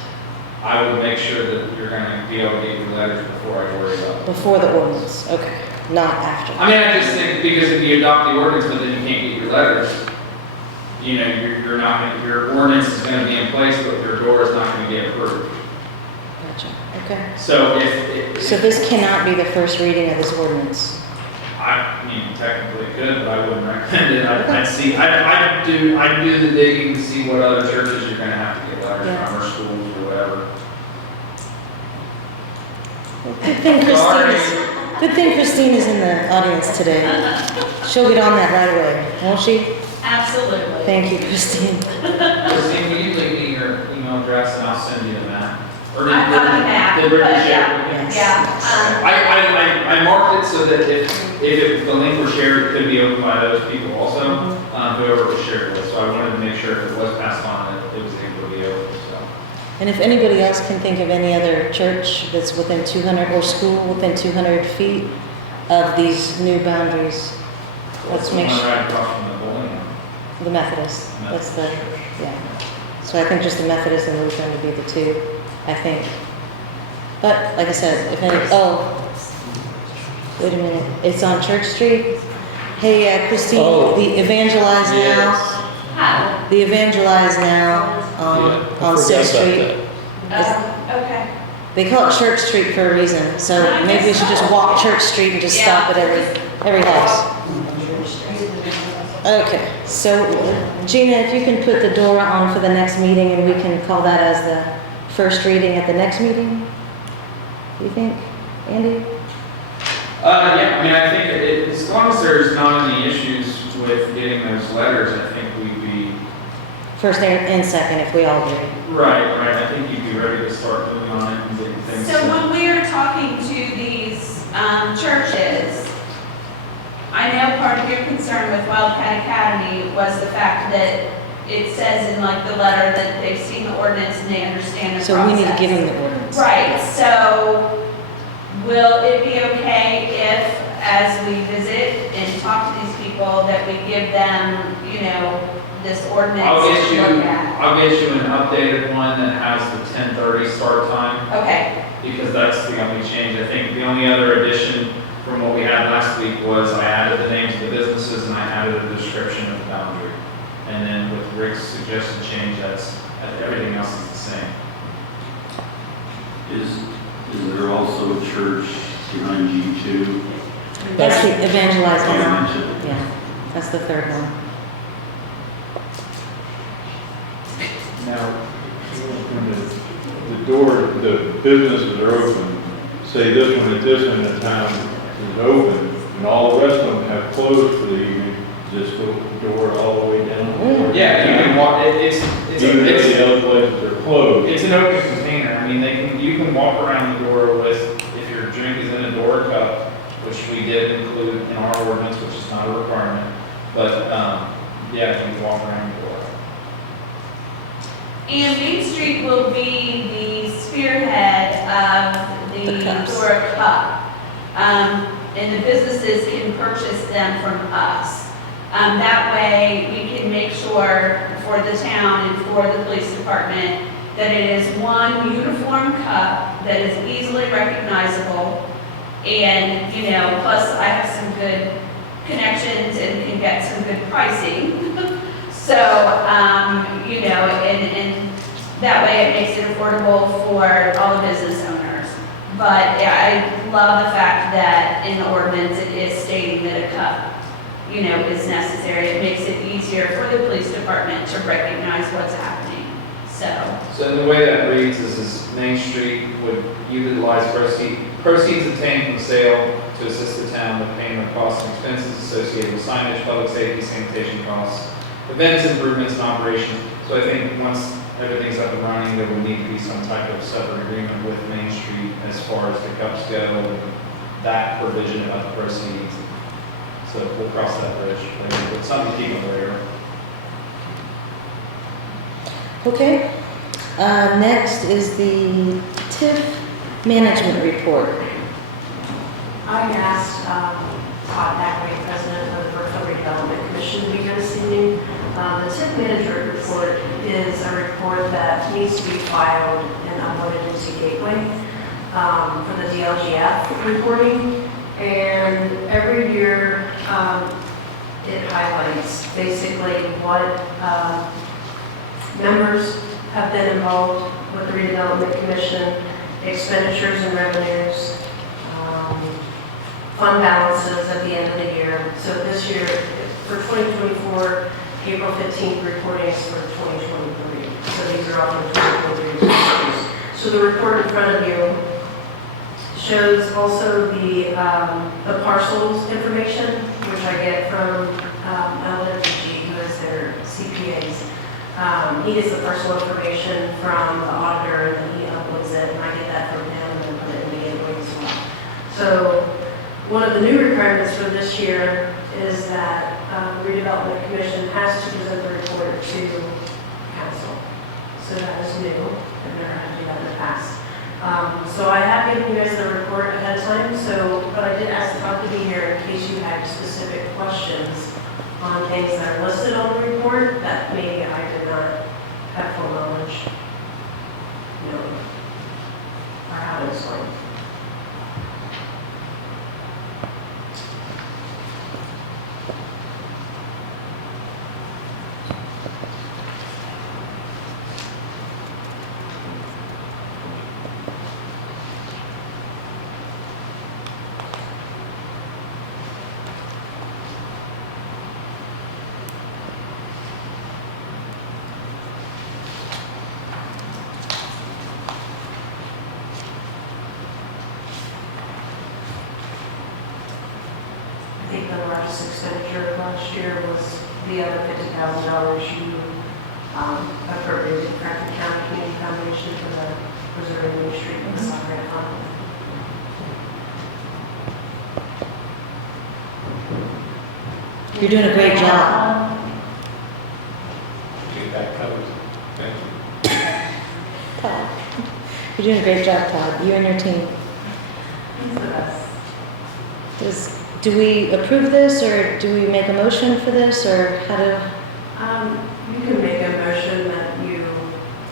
I would make sure that you're gonna be able to get your letters before I worry about it. Before the ordinance, okay, not after. I mean, I just think, because if you adopt the ordinance, but then you can't get your letters, you know, you're not gonna, your ordinance is gonna be in place, but your DORA is not gonna get approved. Gotcha, okay. So if So this cannot be the first reading of this ordinance? I mean, technically it could, but I wouldn't recommend it. I'd do the digging to see what other churches you're gonna have to get letters Yeah. from, or schools, or whatever. Good thing Christine is in the audience today. She'll get on that right away, won't she? Absolutely. Thank you, Christine. Christine, will you leave me your email address and I'll send you the map? Or did- I've got the map, did Ricky but share yeah, it with you? yeah. I marked it so that if the link were shared, it could be opened by those people also, whoever it was shared with. So I wanted to make sure if it was passed on, that it was able to be open, so. And if anybody else can think of any other church that's within 200, or school within 200 feet of these new boundaries, let's make One sure, right across from the bowling alley. the Methodist, that's the, yeah. So I think just the Methodist and Lutheran would be the two, I think. But, like I said, if any, wait a minute, it's on Church Street? Hey, Christine, Oh. the Evangelize Now, Yes. Hi. the Evangelize Now Yeah, I on forgot 6th about Street. that. Okay. They call it Church Street for a reason, so maybe we should just walk Church Street and just stop at every house. Okay, so Gina, if you can put the DORA on for the next meeting and we can call that as the first reading at the next meeting? Do you think, Andy? Yeah, I mean, I think as long as there's not any issues with getting those letters, I think we'd be, First and second, if we all agree. right, I think you'd be ready to start moving on it and getting things. So when we are talking to these churches, I know part of your concern with Wildcat Academy was the fact that it says in like the letter that they've seen the ordinance and they understand the So we need to process. give them the ordinance. Right, so will it be okay if, as we visit and talk to these people, that we give them, you know, this ordinance I'll to get you, look at? I'll get you an updated one that has the 10:30 start time, Okay, because that's the only change. I think the only other addition from what we had last week was I added the names of the businesses and I added a description of the boundary. And then with Rick's suggested change, everything else is the same. Is there also a church behind G2? That's the Evangelize Oh, you Now. mentioned it. Yeah, that's the third one. Now, when the door, the businesses are open, say this one and this one in town is open, and all the rest of them have closed for the evening, just the door all the way down. Yeah, you can walk, Even though the other places are closed. it's an open container. I mean, you can walk around the door with, if your drink is in a DORA cup, which we did include in our ordinance, which is not a requirement, but, yeah, you can walk around the door. and Main Street will be the spearhead of The the cups. DORA cup. And the businesses can purchase them from us. That way, we can make sure for the town and for the police department that it is one uniform cup that is easily recognizable. And, you know, plus I have some good connections and can get some good pricing. So, you know, and that way it makes it affordable for all the business owners. But yeah, I love the fact that in the ordinance it is stating that a cup, you know, is necessary. It makes it easier for the police department to recognize what's happening. So the way that reads is Main Street would utilize proceeds obtained from sale to assist the town with payment of costs and expenses associated with signage, public safety, sanitation costs, events, improvements, and operations. So I think once everything's up and running, there will need to be some type of separate agreement with Main Street as far as the cups go, and that provision about the proceeds. So we'll cross that bridge later, but something to keep on the radar. Okay, next is the TIF management report. I asked Todd Ackley, President of the Brookville Development Commission, to be here this evening. The TIF management report is a report that needs to be filed and uploaded into Gateway for the DLGF reporting. And every year it highlights basically what members have been involved with the redevelopment commission, expenditures and revenues, fund balances at the end of the year. So this year, for 2024, April 15th reporting is for 2023. So these are all for 2023 expenses. So the report in front of you shows also the parcels information, which I get from LWG, who is their CPAs. He gets the parcel information from the auditor, and then he uploads it, and I get that from him, and then put it in the gateway as well. So one of the new requirements for this year is that the redevelopment commission has to present the report to council. So that is new. I've never had to do that in the past. So I have given you guys the report ahead of time, but I did ask Todd to be here in case you had specific questions on things that are listed on the report that maybe I did not have full knowledge, or how to explain. I think the largest expenditure last year was the other $50,000 you appropriated to Franklin County Community Foundation for the preserving Main Street and the soccer fund. You're doing a great job. I think that covers it. Thank you. Todd. You're doing a great job, Todd. You and your team. He's the best. Do we approve this, or do we make a motion for this, or how to You can make a motion that you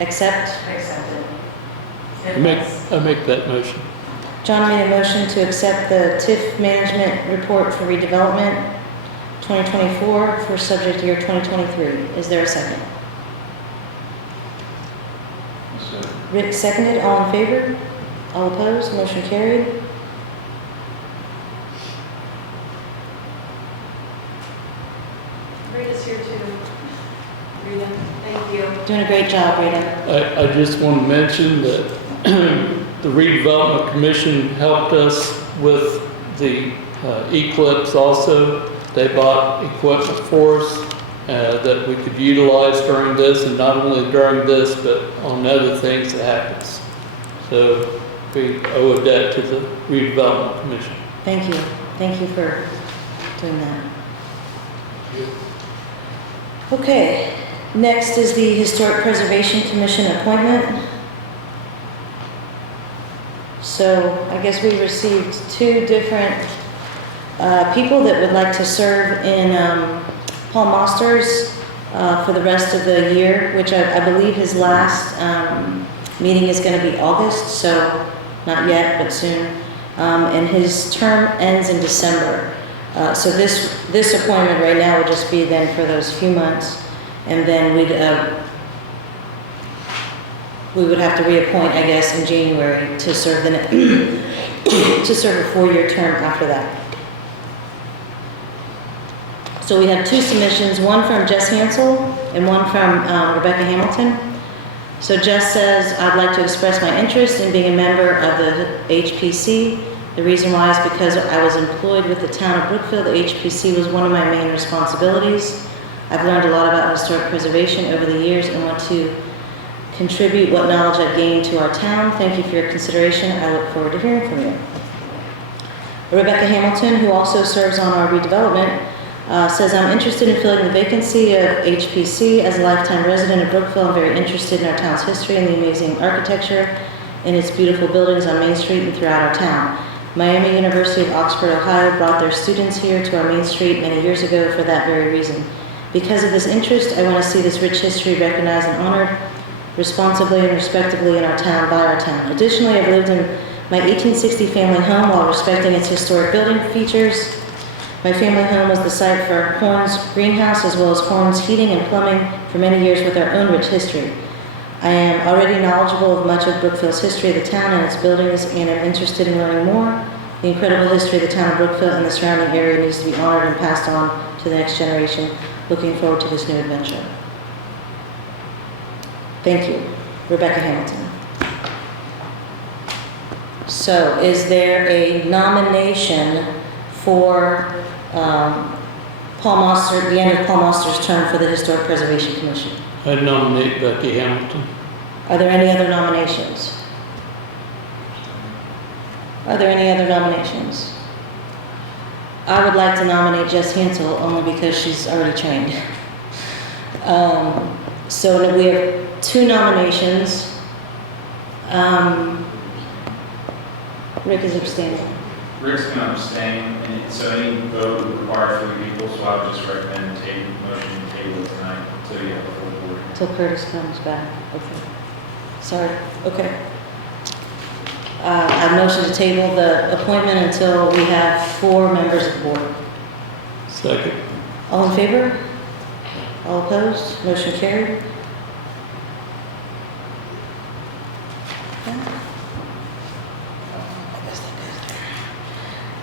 accept? accept it. I make that motion. John made a motion to accept the TIF management report for redevelopment 2024 for subject year 2023. Is there a second? So, Rick seconded. All in favor? All opposed? Motion carried. Rita's here too. Rita, thank you. Doing a great job, Rita. I just want to mention that the redevelopment commission helped us with the eclipse also. They bought equipment for us that we could utilize during this, and not only during this, but on other things that happens. So we owe a debt to the redevelopment commission. Thank you. Thank you for doing that. Okay, next is the Historic Preservation Commission appointment. So I guess we received two different people that would like to serve in Paul Moster's for the rest of the year, which I believe his last meeting is going to be August, so not yet, but soon. And his term ends in December. So this appointment right now would just be then for those few months, and then we would have to reappoint, I guess, in January to serve to serve a 4-year term after that. So we have two submissions, one from Jess Hansel and one from Rebecca Hamilton. So Jess says, I'd like to express my interest in being a member of the HPC. The reason why is because I was employed with the town of Brookville. The HPC was one of my main responsibilities. I've learned a lot about historic preservation over the years and want to contribute what knowledge I've gained to our town. Thank you for your consideration. I look forward to hearing from you. Rebecca Hamilton, who also serves on our redevelopment, says, I'm interested in filling the vacancy of HPC. As a lifetime resident of Brookville, I'm very interested in our town's history and the amazing architecture and its beautiful buildings on Main Street and throughout our town. Miami University of Oxford, Ohio brought their students here to our Main Street many years ago for that very reason. Because of this interest, I want to see this rich history recognized and honored responsibly and respectively in our town by our town. Additionally, I've lived in my 1860 family home while respecting its historic building features. My family home was the site for Horn's Greenhouse as well as Horn's Heating and Plumbing for many years with our own rich history. I am already knowledgeable of much of Brookville's history of the town and its buildings and am interested in learning more. The incredible history of the town of Brookville and the surrounding area needs to be honored and passed on to the next generation. Looking forward to this new adventure. Thank you, Rebecca Hamilton. So is there a nomination for Paul Moster, the end of Paul Moster's term for the Historic Preservation Commission? I nominate Becky Hamilton. Are there any other nominations? Are there any other nominations? I would like to nominate Jess Hansel only because she's already trained. So we have 2 nominations. Rick is abstaining. Rick's going to abstain, and so any vote would require 3 people, so I would just recommend motion to table tonight until you have the full board. Till Curtis comes back. Okay. Sorry. Okay. I motion to table the appointment until we have 4 members of the board. Second. All in favor? All opposed? Motion carried.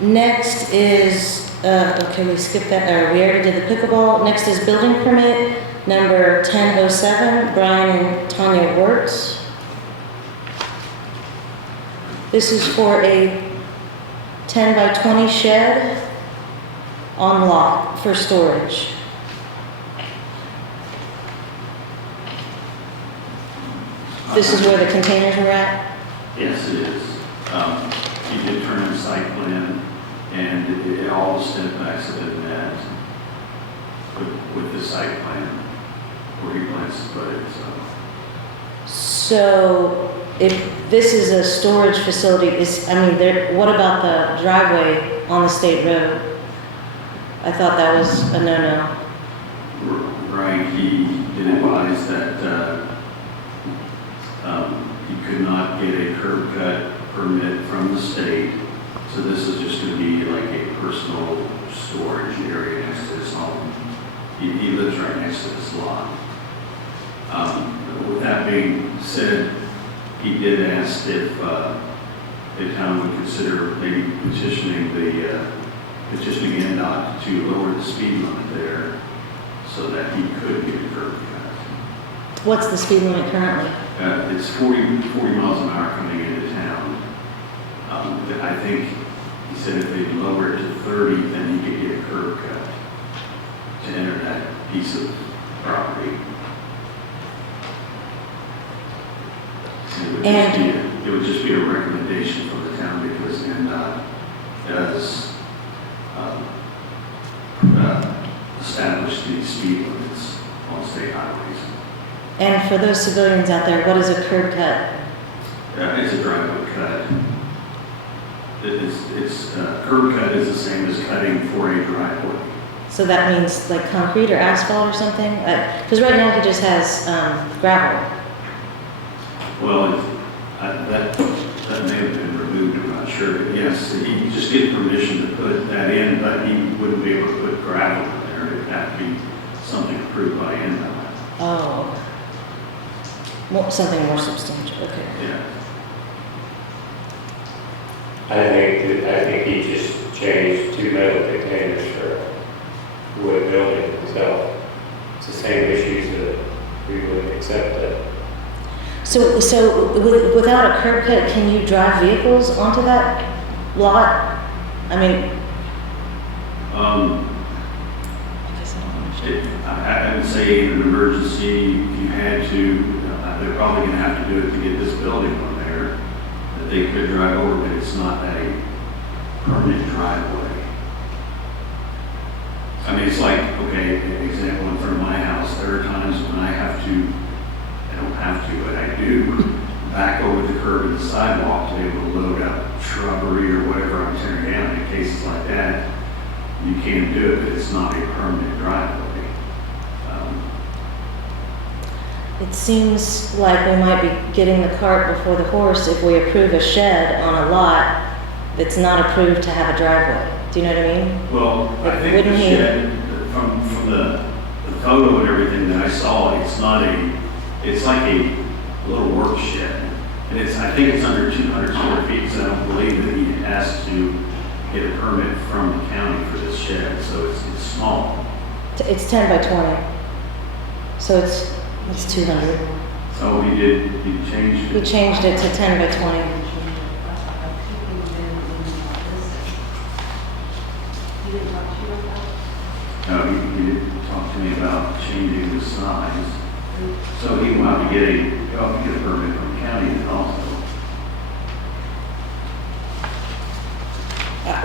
Next is, okay, we skipped that, or we already did the pickleball. Next is building permit number 1007, Brian and Tanya Wertz. This is for a 10 by 20 shed on lot for storage. This is where the containers were at? Yes, it is. He did turn in a site plan, and all the setbacks have been met with the site plan where he plans to put it, so. So if this is a storage facility, what about the driveway on the state road? I thought that was a no-no. Right, he did advise that he could not get a curb cut permit from the state, so this is just going to be like a personal storage area next to his home. He lives right next to this lot. With that being said, he did ask if the town would consider maybe petitioning NDOT to lower the speed limit there so that he could get a curb cut. What's the speed limit currently? It's 40 miles an hour coming into town. I think he said if they lower it to 30, then he could get a curb cut to enter that piece of property. It would just be a recommendation from the town because NDOT does establish the speed limits on state highways. And for those civilians out there, what is a curb cut? It's a driveway cut. Curb cut is the same as cutting for a driveway. So that means like concrete or asphalt or something? Because right now he just has gravel. Well, that may have been removed, I'm not sure. But yes, he just get permission to put that in, but he wouldn't be able to put gravel in there. It'd have to be something approved by NDOT. Oh, something more substantial, okay. Yeah. I think he just changed 2 metal containers for a wood building itself. It's the same issues that we would accept that. So without a curb cut, can you drive vehicles onto that lot? I mean, I guess I don't understand. I would say in an emergency, if you had to, they're probably going to have to do it to get this building on there, that they could drive over, but it's not a permanent driveway. I mean, it's like, okay, an example in front of my house, there are times when I don't have to, but I do, back over the curb and the sidewalk to be able to load up shrubbery or whatever I'm tearing down. In cases like that, you can do it, but it's not a permanent driveway. It seems like we might be getting the cart before the horse if we approve a shed on a lot that's not approved to have a driveway, Do you know what I mean? Well, I think the Wouldn't he- shed, from the photo and everything that I saw, it's like a little work shed. And I think it's under 200 square feet, so I don't believe that he has to get a permit from the county for this shed, so it's small. It's 10 by 20. So it's 200. So he changed We it. changed it to 10 by 20. No, he did talk to me about changing the size. So he will have to get a permit from the county then also.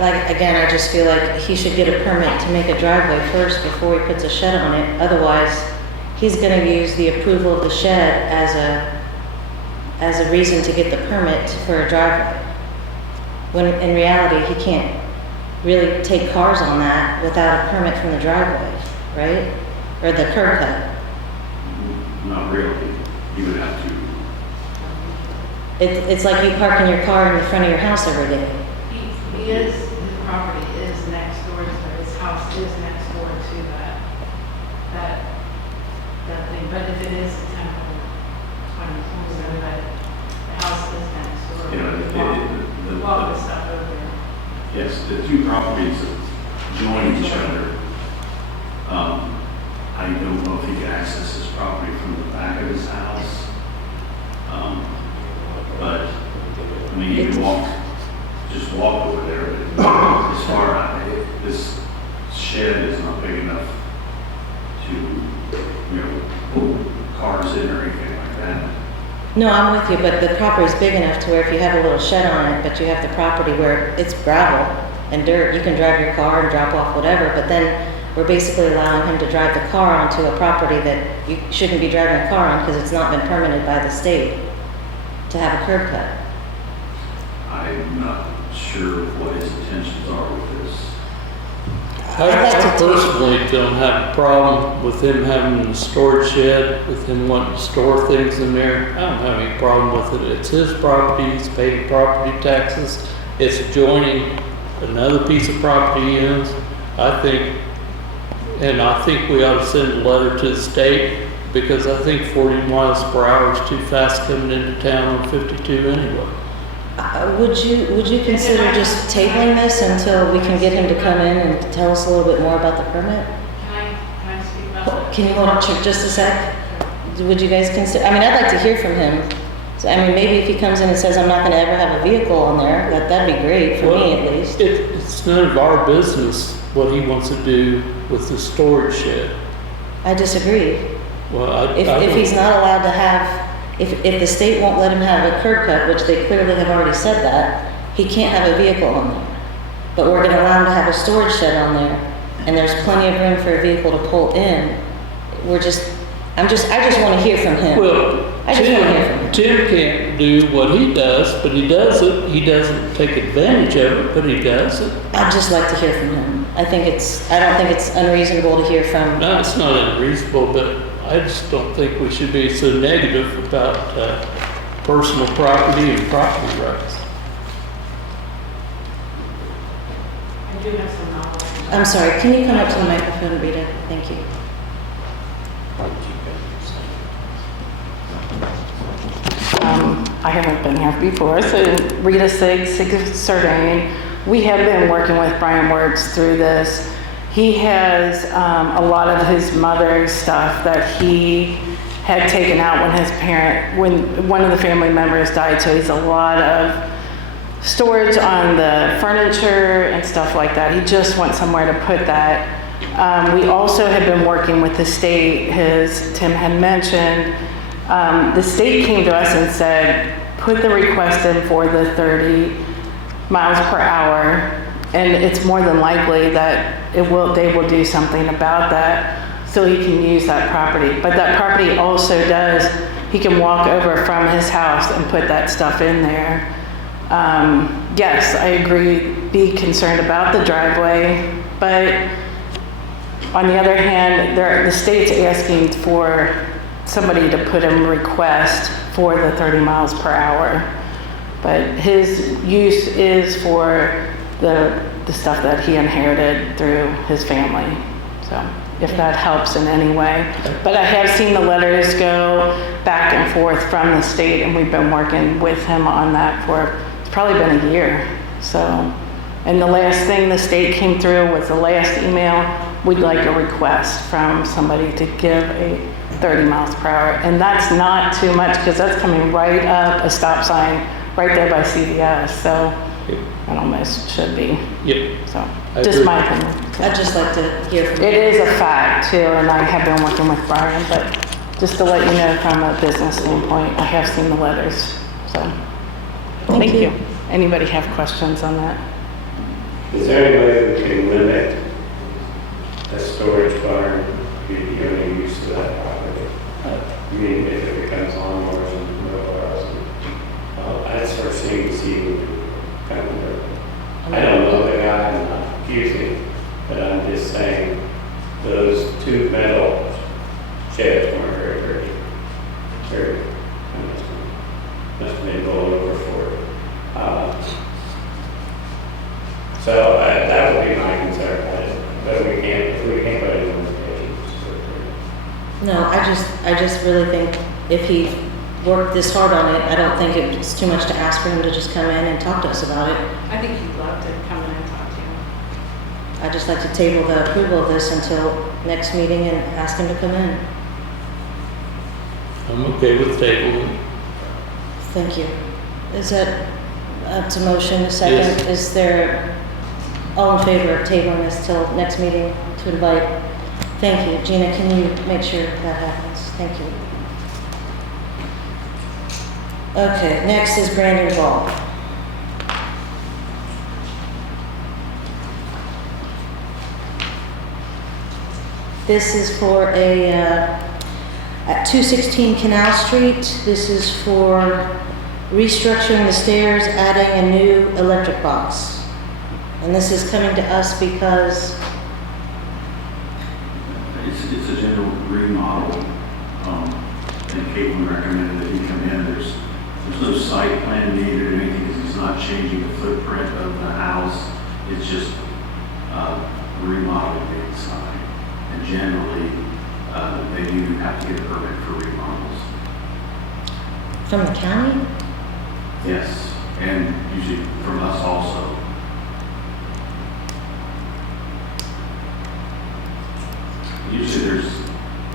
Like, again, I just feel like he should get a permit to make a driveway first before he puts a shed on it. Otherwise, he's gonna use the approval of the shed as a reason to get the permit for a driveway. When in reality, he can't really take cars on that without a permit from the driveway, right? Or the curb cut. Not really. He would have to. It's like you parking your car in the front of your house every day. His property is next door, to his house is next door to that thing, but if it is a temple, 20, but the house is next door. You know, We walk the stuff over. Yes, the two properties join each other. I don't know if he can access his property from the back of his house. But, I mean, he can just walk over there. But as far as this shed is not big enough to, pull cars in or anything like that. No, I'm with you, but the property's big enough to where if you have a little shed on it, but you have the property where it's gravel and dirt, you can drive your car and drop off whatever, but then we're basically allowing him to drive the car onto a property that you shouldn't be driving a car on because it's not been permitted by the state to have a curb cut. I'm not sure what his intentions are with this. I personally don't have a problem with him having a storage shed, with him wanting to store things in there. I don't have any problem with it. It's his property, he's paying property taxes. It's adjoining another piece of property he owns. I think we ought to send a letter to the state because I think 40 miles per hour is too fast coming into town on 52 anyway. Would you consider just tabling this until we can get him to come in and tell us a little bit more about the permit? Can I speak about that? Can you hold on just a sec? Would you guys consider, I mean, I'd like to hear from him. So, I mean, maybe if he comes in and says, I'm not gonna ever have a vehicle on there, that'd be great, for me at least. It's none of our business what he wants to do with the storage shed. I disagree. Well, If he's not allowed to have, if the state won't let him have a curb cut, which they clearly have already said that, he can't have a vehicle on there. But we're gonna allow him to have a storage shed on there, and there's plenty of room for a vehicle to pull in. I just wanna hear from him. Well, I just wanna hear from him. Tim can't do what he does, but he does it. He doesn't take advantage of it, but he does it. I'd just like to hear from him. I don't think it's unreasonable to hear from. No, it's not unreasonable, but I just don't think we should be so negative about personal property and property rights. I do have some knowledge. I'm sorry, can you come up to the microphone, Rita? Thank you. I haven't been here before, so Rita Sardane. We have been working with Brian Words through this. He has a lot of his mother's stuff that he had taken out when one of the family members died, so he's a lot of storage on the furniture and stuff like that. He just wants somewhere to put that. We also have been working with the state, as Tim had mentioned. The state came to us and said, put the request in for the 30 miles per hour, and it's more than likely that they will do something about that so he can use that property. But that property also he can walk over from his house and put that stuff in there. Yes, I agree, be concerned about the driveway, but on the other hand, the state's asking for somebody to put in a request for the 30 miles per hour. But his use is for the the stuff that he inherited through his family. So if that helps in any way. But I have seen the letters go back and forth from the state, and we've been working with him on that for, it's probably been a year. So, and the last thing the state came through was the last email, we'd like a request from somebody to give a 30 miles per hour. And that's not too much, because that's coming right up a stop sign right there by CVS. So it almost should be. Yep. So, I just agree. my opinion. I'd just like to hear from you. It is a fact too, and I have been working with Brian, but just to let you know from a business standpoint, I have seen the letters, so. Thank you. Anybody have questions on that? Is there any way we can limit a storage barn, you're used to that property? I mean, if it becomes lawnmowers and mowers, that's for seeing kind of, I don't know the guy, I'm not accusing, but I'm just saying those two metal sheds weren't very, must have been rolled over for it. So that would be my concern, but we can't put any limitations. No, I just really think if he worked this hard on it, I don't think it's too much to ask for him to just come in and talk to us about it. I think he'd love to come in and talk to you. I'd just like to table the approval of this until next meeting and ask him to come in. I'm okay with tabling. Thank you. Is that up to motion, a second? Yes. Is there, all in favor of tabling this till next meeting to invite? Thank you. Gina, can you make sure that happens? Thank you. Okay, next is Brandon Ball. This is for at 216 Canal Street. This is for restructuring the stairs, adding a new electric box. And this is coming to us because, It's a general remodel, and Caitlin recommended that he come in. There's no site plan needed or anything, because he's not changing the footprint of the house. It's just remodeling the inside. And generally, they do have to get a permit for remodels. from the county? Yes, and usually from us also. Usually there's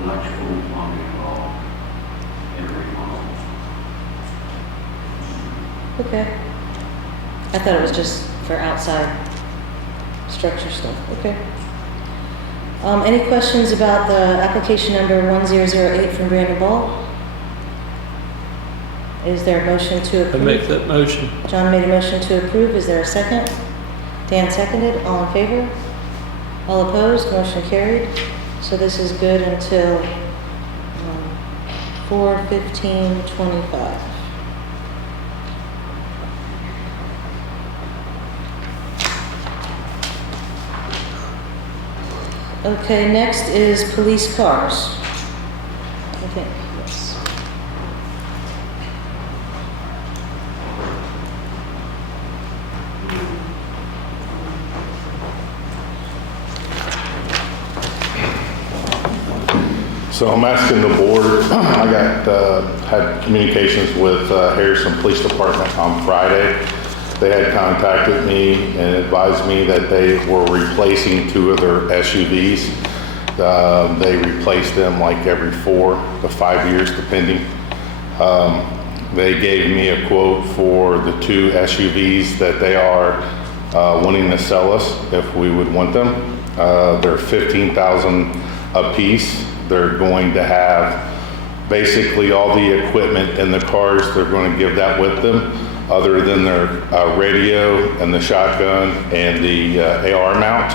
electrical and plumbing involved in a remodel. Okay. I thought it was just for outside structure stuff. Okay. Any questions about the application number 1008 from Brandon Ball? Is there a motion to I approve? make that motion. John made a motion to approve. Is there a second? Dan seconded. All in favor? All opposed? Motion carried. So this is good until 4/15/25. Okay, next is police cars. I think, yes. So I'm asking the board, I had communications with Harrison Police Department on Friday. They had contacted me and advised me that they were replacing two of their SUVs. They replaced them like every 4 to 5 years depending. They gave me a quote for the two SUVs that they are wanting to sell us if we would want them. They're $15,000 a piece. They're going to have basically all the equipment in the cars. They're going to give that with them, other than their radio and the shotgun and the AR mount.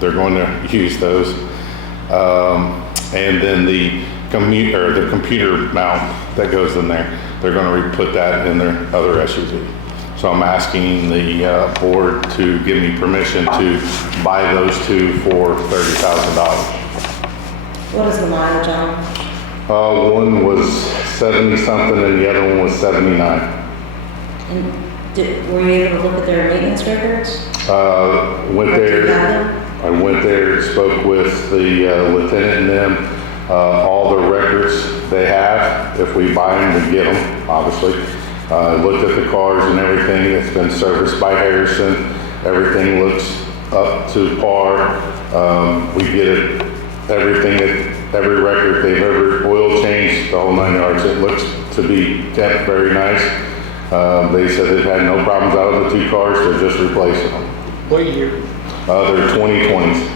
They're going to use those. And then the computer mount that goes in there, they're going to put that in their other SUV. So I'm asking the board to give me permission to buy those two for $30,000. What is the mileage on them? One was 70 something and the other one was 79. Were you able to look at their maintenance records? Went Or do you have there, them? I went there, spoke with the lieutenant and them, all the records they have, if we buy them, we get them, obviously. Looked at the cars and everything, it's been serviced by Harrison, everything looks up to par. We get it, everything, every record they've ever oil changed, the whole 9 yards, it looks to be kept very nice. They said they've had no problems out of the 2 cars, they're just replacing them. What year? They're 2020s.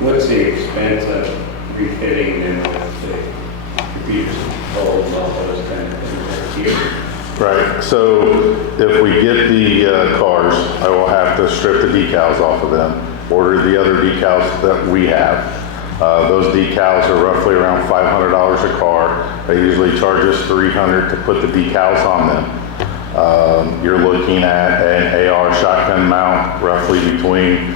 What's the expense of refitting them with the computers, controls, all those kind of things here? Right, so if we get the cars, I will have to strip the decals off of them, order the other decals that we have. Those decals are roughly around $500 a car. They usually charge us $300 to put the decals on them. You're looking at an AR shotgun mount, roughly between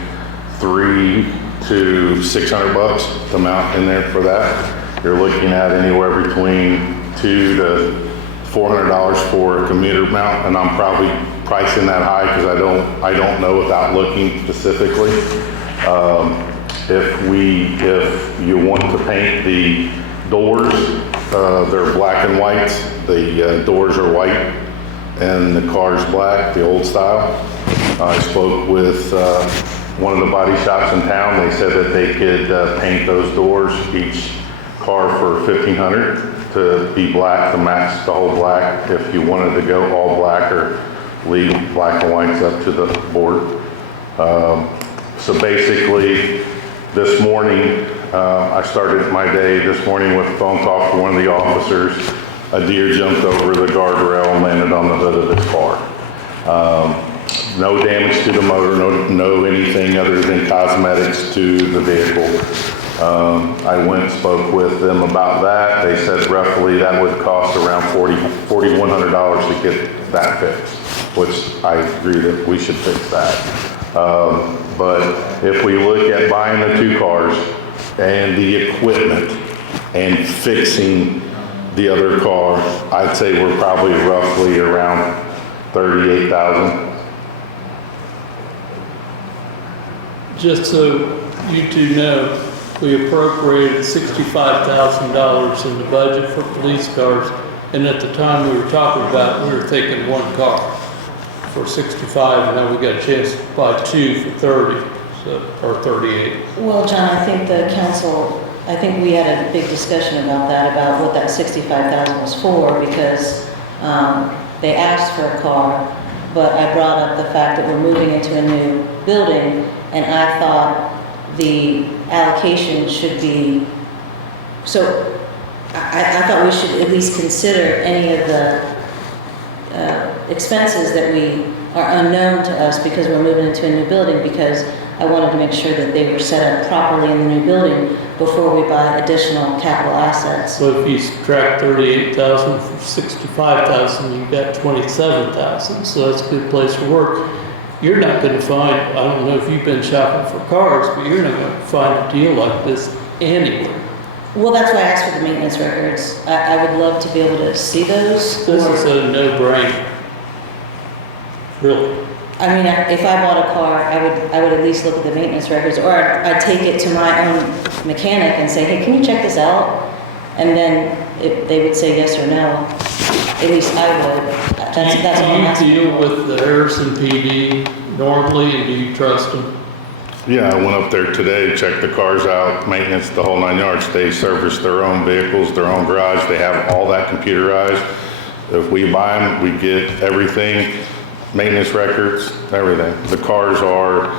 $300 to $600 to mount in there for that. You're looking at anywhere between $200 to $400 for a commuter mount, and I'm probably pricing that high because I don't know without looking specifically. If you want to paint the doors, they're black and white. The doors are white and the car's black, the old style. I spoke with one of the body shops in town. They said that they could paint those doors, each car for $1,500 to be black, to match the whole black. If you wanted to go all black or leave black and whites up to the board. So basically, this morning, I started my day this morning with a phone call from one of the officers. A deer jumped over the guardrail and landed on the hood of his car. No damage to the motor, no anything other than cosmetics to the vehicle. I went and spoke with them about that. They said roughly that would cost around $4,100 to get that fixed, which I agree that we should fix that. But if we look at buying the 2 cars and the equipment and fixing the other car, I'd say we're probably roughly around $38,000. Just so you two know, we appropriated $65,000 in the budget for police cars, and at the time we were talking about, we were taking 1 car for 65, and now we got a chance to buy 2 for 30, so, or 38. Well, John, I think the council, I think we had a big discussion about that, about what that $65,000 was for, because they asked for a car, but I brought up the fact that we're moving into a new building, and I thought the allocation should be, so I thought we should at least consider any of the expenses that we are unknown to us because we're moving into a new building, because I wanted to make sure that they were set up properly in the new building before we buy additional capital assets. So if you subtract 38,000 from 65,000, you've got 27,000, so that's a good place to work. You're not gonna find, I don't know if you've been shopping for cars, but you're not gonna find a deal like this anywhere. Well, that's why I asked for the maintenance records. I would love to be able to see those. This is a no-brainer. Really. I mean, if I bought a car, I would at least look at the maintenance records, or I'd take it to my own mechanic and say, hey, can you check this out? And then if they would say yes or no, at least I would. That's all I'm asking. Do you deal with the Harrison PD normally, and do you trust them? Yeah, I went up there today, checked the cars out, maintenance, the whole 9 yards. They service their own vehicles, their own garage. They have all that computerized. If we buy them, we get everything, maintenance records, everything. The cars are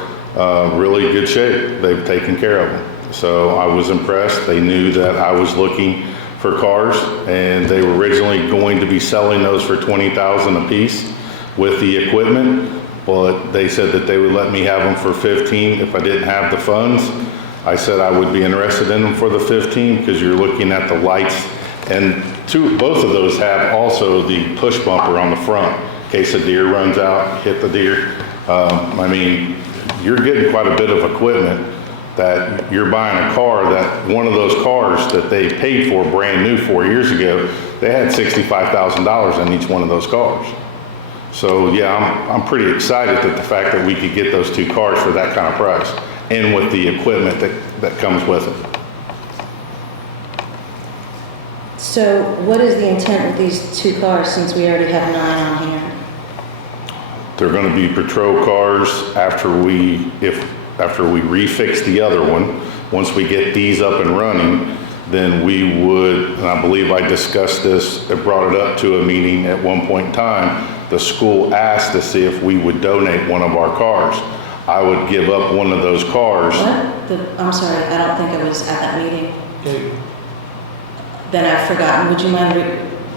really good shape. They've taken care of them. So I was impressed. They knew that I was looking for cars, and they were originally going to be selling those for $20,000 a piece with the equipment. But they said that they would let me have them for 15 if I didn't have the funds. I said I would be interested in them for the 15 because you're looking at the lights, and both of those have also the push bumper on the front in case a deer runs out, hit the deer. I mean, you're getting quite a bit of equipment that you're buying a car that one of those cars that they paid for brand new 4 years ago, they had $65,000 in each one of those cars. So yeah, I'm pretty excited that the fact that we could get those two cars for that kind of price and with the equipment that comes with it. So what is the intent with these two cars since we already have 9 on here? They're gonna be patrol cars after we refix the other one. Once we get these up and running, then we would, and I believe I discussed this, I brought it up to a meeting at one point in time, the school asked to see if we would donate one of our cars. I would give up one of those cars. What? I'm sorry, I don't think I was at that meeting. Okay. Then I've forgotten. Would you mind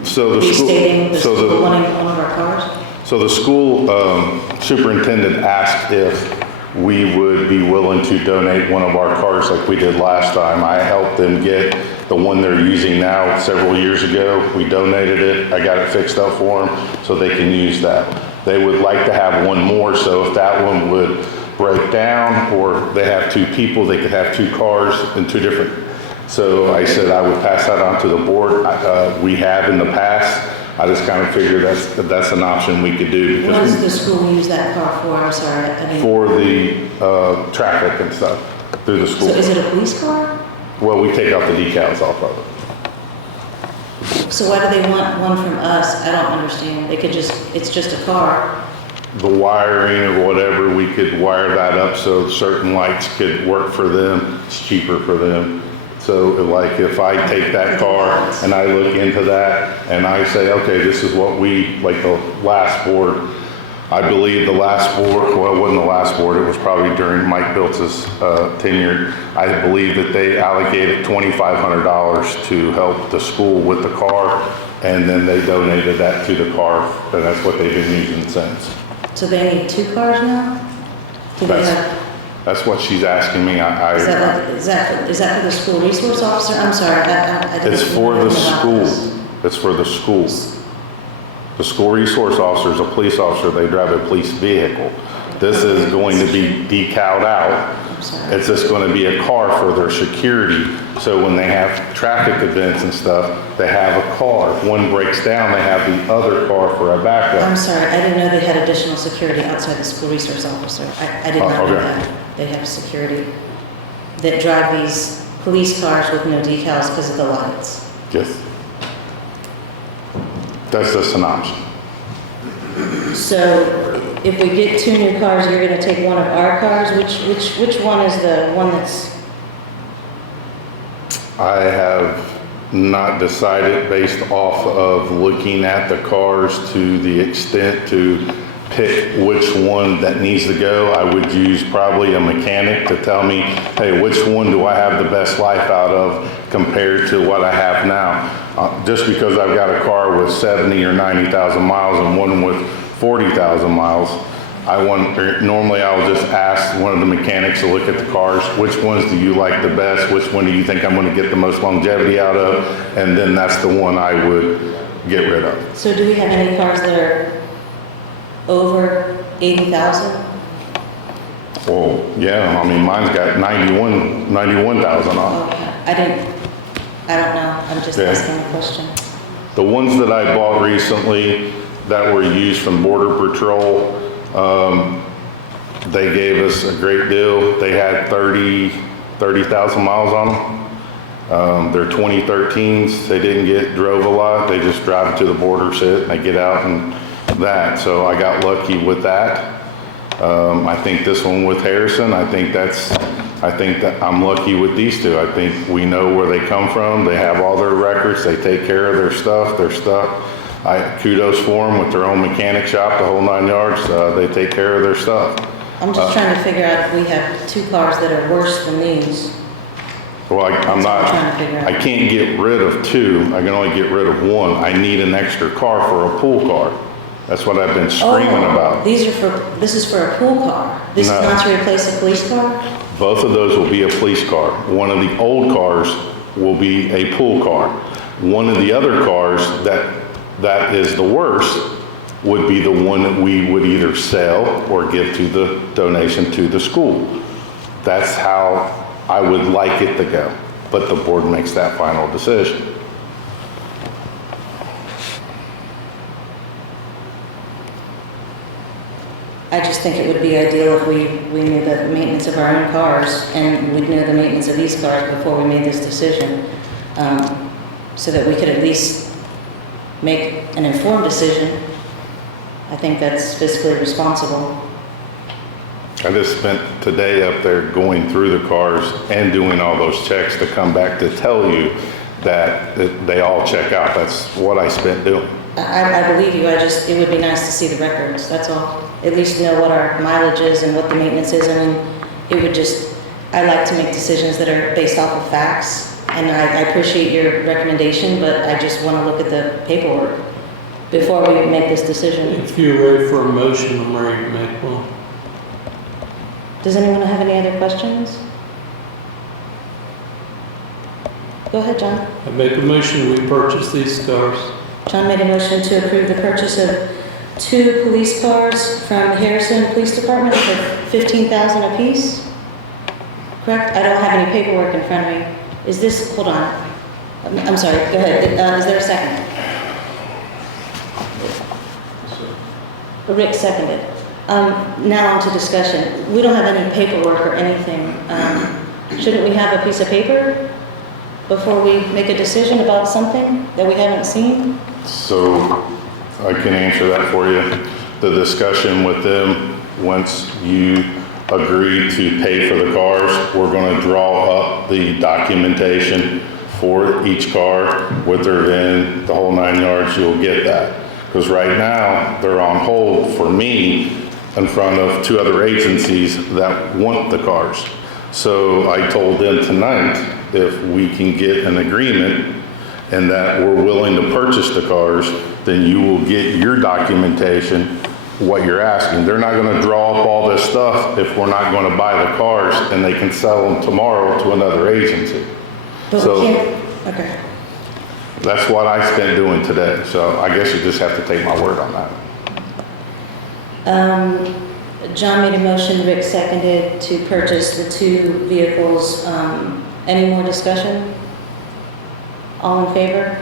So the restating the school, school wanting one of our cars? So the school superintendent asked if we would be willing to donate one of our cars like we did last time. I helped them get the one they're using now several years ago. We donated it. I got it fixed up for them so they can use that. They would like to have one more, so if that one would break down or they have two people, they could have two cars in two different. So I said I would pass that on to the board. We have in the past. I just kind of figured that's an option we could do. What does the school use that car for? I'm sorry, I didn't. For the traffic and stuff through the school. So is it a police car? Well, we take out the decals off of it. So why do they want one from us? I don't understand. They could just, it's just a car. The wiring or whatever, we could wire that up so certain lights could work for them. It's cheaper for them. So like if I take that car and I look into that and I say, okay, this is what we, like the last board, I believe the last board, well, it wasn't the last board, it was probably during Mike Biltz's tenure. I believe that they allocated $2,500 to help the school with the car, and then they donated that to the car, and that's what they've been using since. So they need 2 cars now? Do they have? That's what she's asking me. Is that for the school resource officer? I'm sorry, I didn't. It's for the school. It's for the school. The school resource officer is a police officer. They drive a police vehicle. This is going to be decaled out. I'm sorry. It's just going to be a car for their security. So when they have traffic events and stuff, they have a car. If one breaks down, they have the other car for a backup. I'm sorry, I didn't know they had additional security outside the school resource officer. I did not know okay. that. They have security that drive these police cars with no decals because of the lights. Yes. That's just an option. So if we get 2 new cars, you're gonna take one of our cars? Which one is the one that's? I have not decided based off of looking at the cars to the extent to pick which one that needs to go. I would use probably a mechanic to tell me, hey, which one do I have the best life out of compared to what I have now? Just because I've got a car with 70 or 90,000 miles and one with 40,000 miles, normally I'll just ask one of the mechanics to look at the cars, which ones do you like the best, which one do you think I'm going to get the most longevity out of, and then that's the one I would get rid of. So do we have any cars that are over 80,000? Well, yeah, I mean, mine's got 91,000 on it. Okay, I don't know, I'm just Yeah. asking a question. The ones that I bought recently that were used from Border Patrol, they gave us a great deal. They had 30,000 miles on them. They're 2013s. They didn't get drove a lot. They just drive to the border, sit, and they get out and that. So I got lucky with that. I think this one with Harrison, I think that I'm lucky with these two. I think we know where they come from. They have all their records. They take care of their stuff. I kudos for them with their own mechanic shop, the whole 9 yards. They take care of their stuff. I'm just trying to figure out if we have 2 cars that are worse than these. Well, I'm That's what not, I'm trying to figure out. I can't get rid of 2. I can only get rid of 1. I need an extra car for a pool car. That's what I've been screaming about. This is for a pool car? This is No. not to replace a police car? Both of those will be a police car. One of the old cars will be a pool car. One of the other cars that is the worst would be the one that we would either sell or give to the donation to the school. That's how I would like it to go, but the board makes that final decision. I just think it would be ideal if we knew the maintenance of our own cars and we'd know the maintenance of these cars before we made this decision, so that we could at least make an informed decision. I think that's fiscally responsible. I just spent today up there going through the cars and doing all those checks to come back to tell you that they all check out. That's what I spent doing. I believe you, it would be nice to see the records, that's all. At least know what our mileage is and what the maintenance is. I mean, I like to make decisions that are based off of facts, and I appreciate your recommendation, but I just want to look at the paperwork before we make this decision. If you're ready for a motion, I'm ready to make one. Does anyone have any other questions? Go ahead, John. I make a motion, we purchase these cars. John made a motion to approve the purchase of 2 police cars from Harrison Police Department for $15,000 apiece. Correct? I don't have any paperwork in front of me. Is this, hold on. I'm sorry, go ahead. Is there a second? Rick seconded. Now on to discussion. We don't have any paperwork or anything. Shouldn't we have a piece of paper before we make a decision about something that we haven't seen? So I can answer that for you. The discussion with them, once you agree to pay for the cars, we're going to draw up the documentation for each car with their VIN, the whole 9 yards. You'll get that. Because right now, they're on hold for me in front of 2 other agencies that want the cars. So I told them tonight, if we can get an agreement and that we're willing to purchase the cars, then you will get your documentation, what you're asking. They're not going to draw up all this stuff if we're not going to buy the cars, and they can sell them tomorrow to another agency. But So we can't, okay. that's what I spent doing today. So I guess you just have to take my word on that. John made a motion, Rick seconded to purchase the 2 vehicles. Any more discussion? All in favor?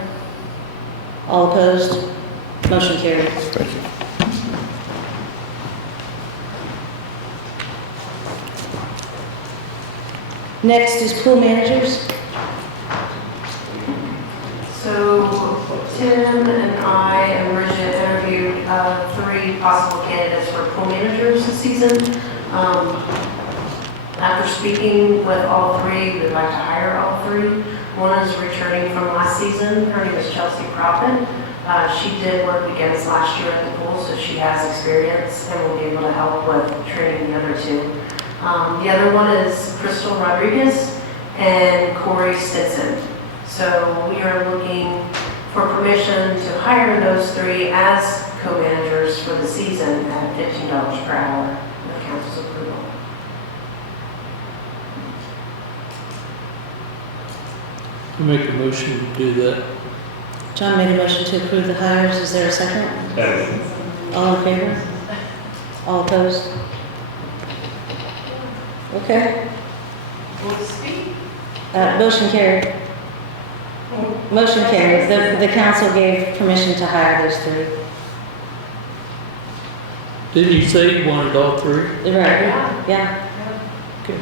All opposed? Motion carries. Thank you. Next is pool managers. So Tim and I and Bridget interviewed 3 possible candidates for pool managers this season. After speaking with all 3, we'd like to hire all 3. One is returning from last season. Her name is Chelsea Proppin. She did work weekends last year at the pool, so she has experience and will be able to help with training the other 2. The other one is Crystal Rodriguez and Corey Stinson. So we are looking for permission to hire those 3 as co-managers for the season at $15 per hour with council's approval. I make a motion to do that. John made a motion to approve the hires. Is there a second? Second. All in favor? All opposed? Okay. Motion carried. Motion carried. The council gave permission to hire those 3. Didn't you say you wanted all 3? Right, yeah. Okay.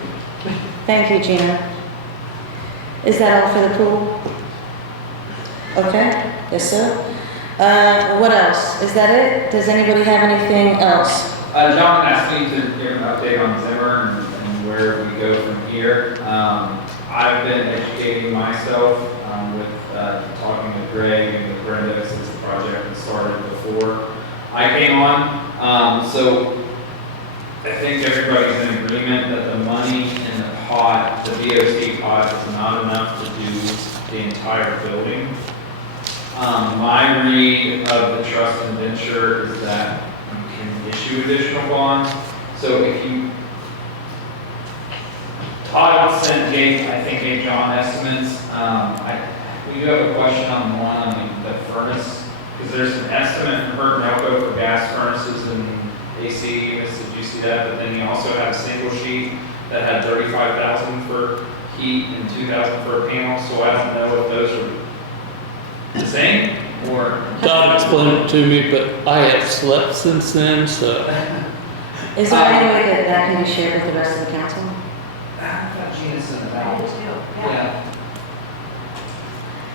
Thank you, Gina. Is that all for the pool? Okay, yes, sir. What else? Is that it? Does anybody have anything else? John asked me to give an update on Zimmer and where we go from here. I've been educating myself with talking with Greg and with Brenda since the project had started before I came on. So I think everybody's in agreement that the money in the pot, the DOT pot, is not enough to do the entire building. My read of the trust indenture is that you can issue additional bonds. So if you, Todd sent Jake, I think, gave John estimates. We do have a question on the one on the furnace, because there's an estimate from Bert Nelco for gas furnaces and AC units. Did you see that? But then you also have a single sheet that had 35,000 for heat and 2,000 for a panel, so I don't know if those are the same, or. Todd explained it to me, but I have slept since then, so. Is there any way that that can be shared with the rest of the council? I thought Gina sent it I out. do too, yeah. Yeah.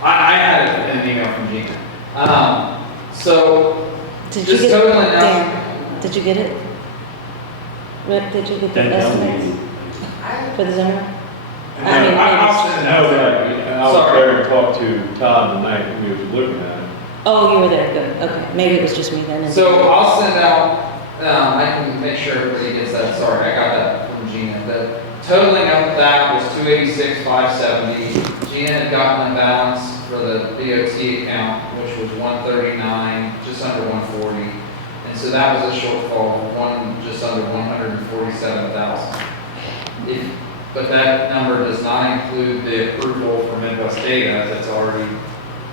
I had an email from Gina. So, Did you just get it? totaling out. Dan, did you get it? Rick, did you get the estimates for the zoner? I mean, I'll send it out. And I was Sorry. there and talked to Todd tonight when he was looking at it. Oh, you were there, good, okay, maybe it was just me then. So I'll send out, I can make sure everybody gets that, sorry, I got that from Gina. The totaling of that was 286,570. Gina had gotten a balance for the DOT account, which was 139, just under 140. And so that was a shortfall of just under 147,000. But that number does not include the approval for Midwest Data that's already,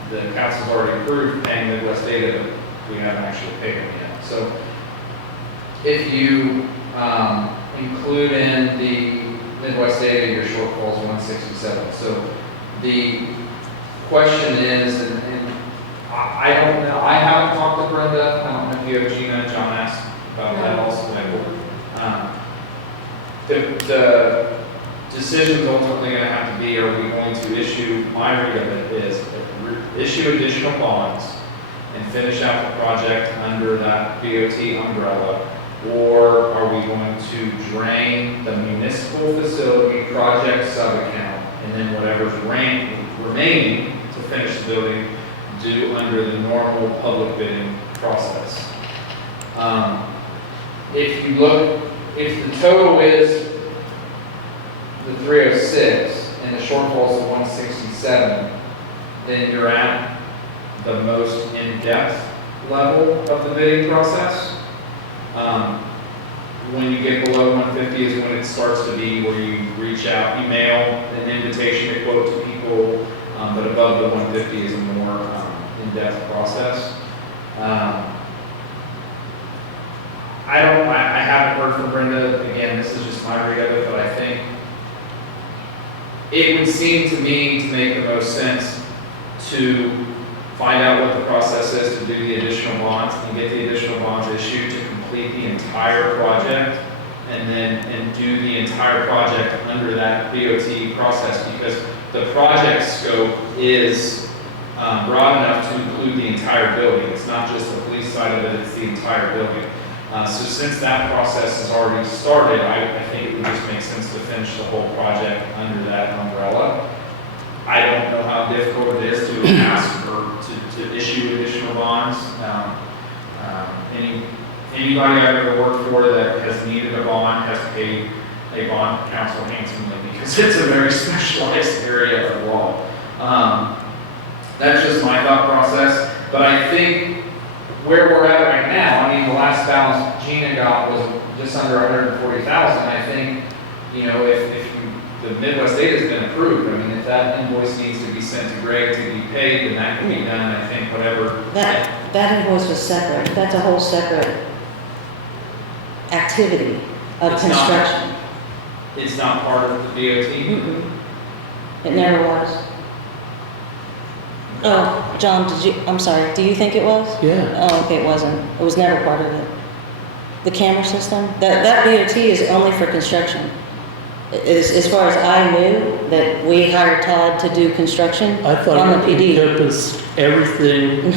the council's already approved paying Midwest Data, but we haven't actually paid them yet. So if you include in the Midwest Data, your shortfall is 167. So the question is, and I don't know, I haven't talked to Brenda, I don't know if you have Gina, John asked about that also. The decision's ultimately going to have to be, are we going to issue, my read of it is, issue additional bonds and finish out the project under that BOT umbrella, or are we going to drain the municipal facility project sub-account, and then whatever's remaining to finish the building, do under the normal public bidding process? If you look, if the total is the 306 and the shortfall is the 167, then you're at the most in-depth level of the bidding process. When you get below 150 is when it starts to be where you reach out, you mail an invitation to quote to people, but above the 150 is a more in-depth process. I haven't heard from Brenda, again, this is just my read of it, but I think it would seem to me to make the most sense to find out what the process is to do the additional bonds and get the additional bonds issued to complete the entire project and do the entire project under that BOT process, because the project scope is broad enough to include the entire building. It's not just the police side of it, it's the entire building. So since that process has already started, I think it would just make sense to finish the whole project under that umbrella. I don't know how difficult it is to ask for, to issue additional bonds. Anybody I've ever worked for that has needed a bond has paid a bond counsel handsomely, because it's a very specialized area of law. That's just my thought process, but I think where we're at right now, I mean, the last balance Gina got was just under 140,000. I think, you know, if the Midwest Data's been approved, I mean, if that invoice needs to be sent to Greg to be paid, then that can be done. I think whatever. That invoice was separate, that's a whole separate activity of construction. It's not part of the DOT? Mm-mm. It never was. Oh, John, I'm sorry, do you think it was? Yeah. Oh, okay, it wasn't. It was never part of it. The camera system, that DOT is only for construction. As far as I knew, that we hired Todd to do construction I on thought the it PD. encompassed everything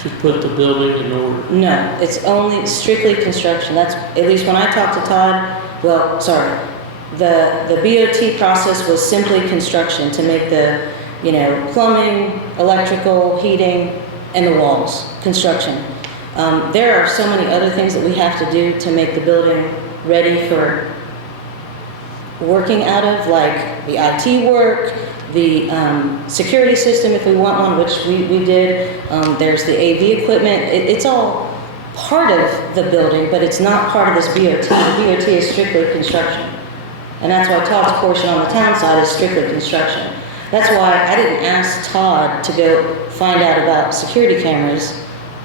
to put the building in order. No, it's only strictly construction. That's, at least when I talked to Todd, well, sorry. The BOT process was simply construction to make the, you know, plumbing, electrical, heating, and the walls, construction. There are so many other things that we have to do to make the building ready for working out of, like the IT work, the security system if we want one, which we did. There's the AV equipment. It's all part of the building, but it's not part of this BOT. The BOT is strictly construction. And that's why Todd's portion on the town side is strictly construction. That's why I didn't ask Todd to go find out about security cameras.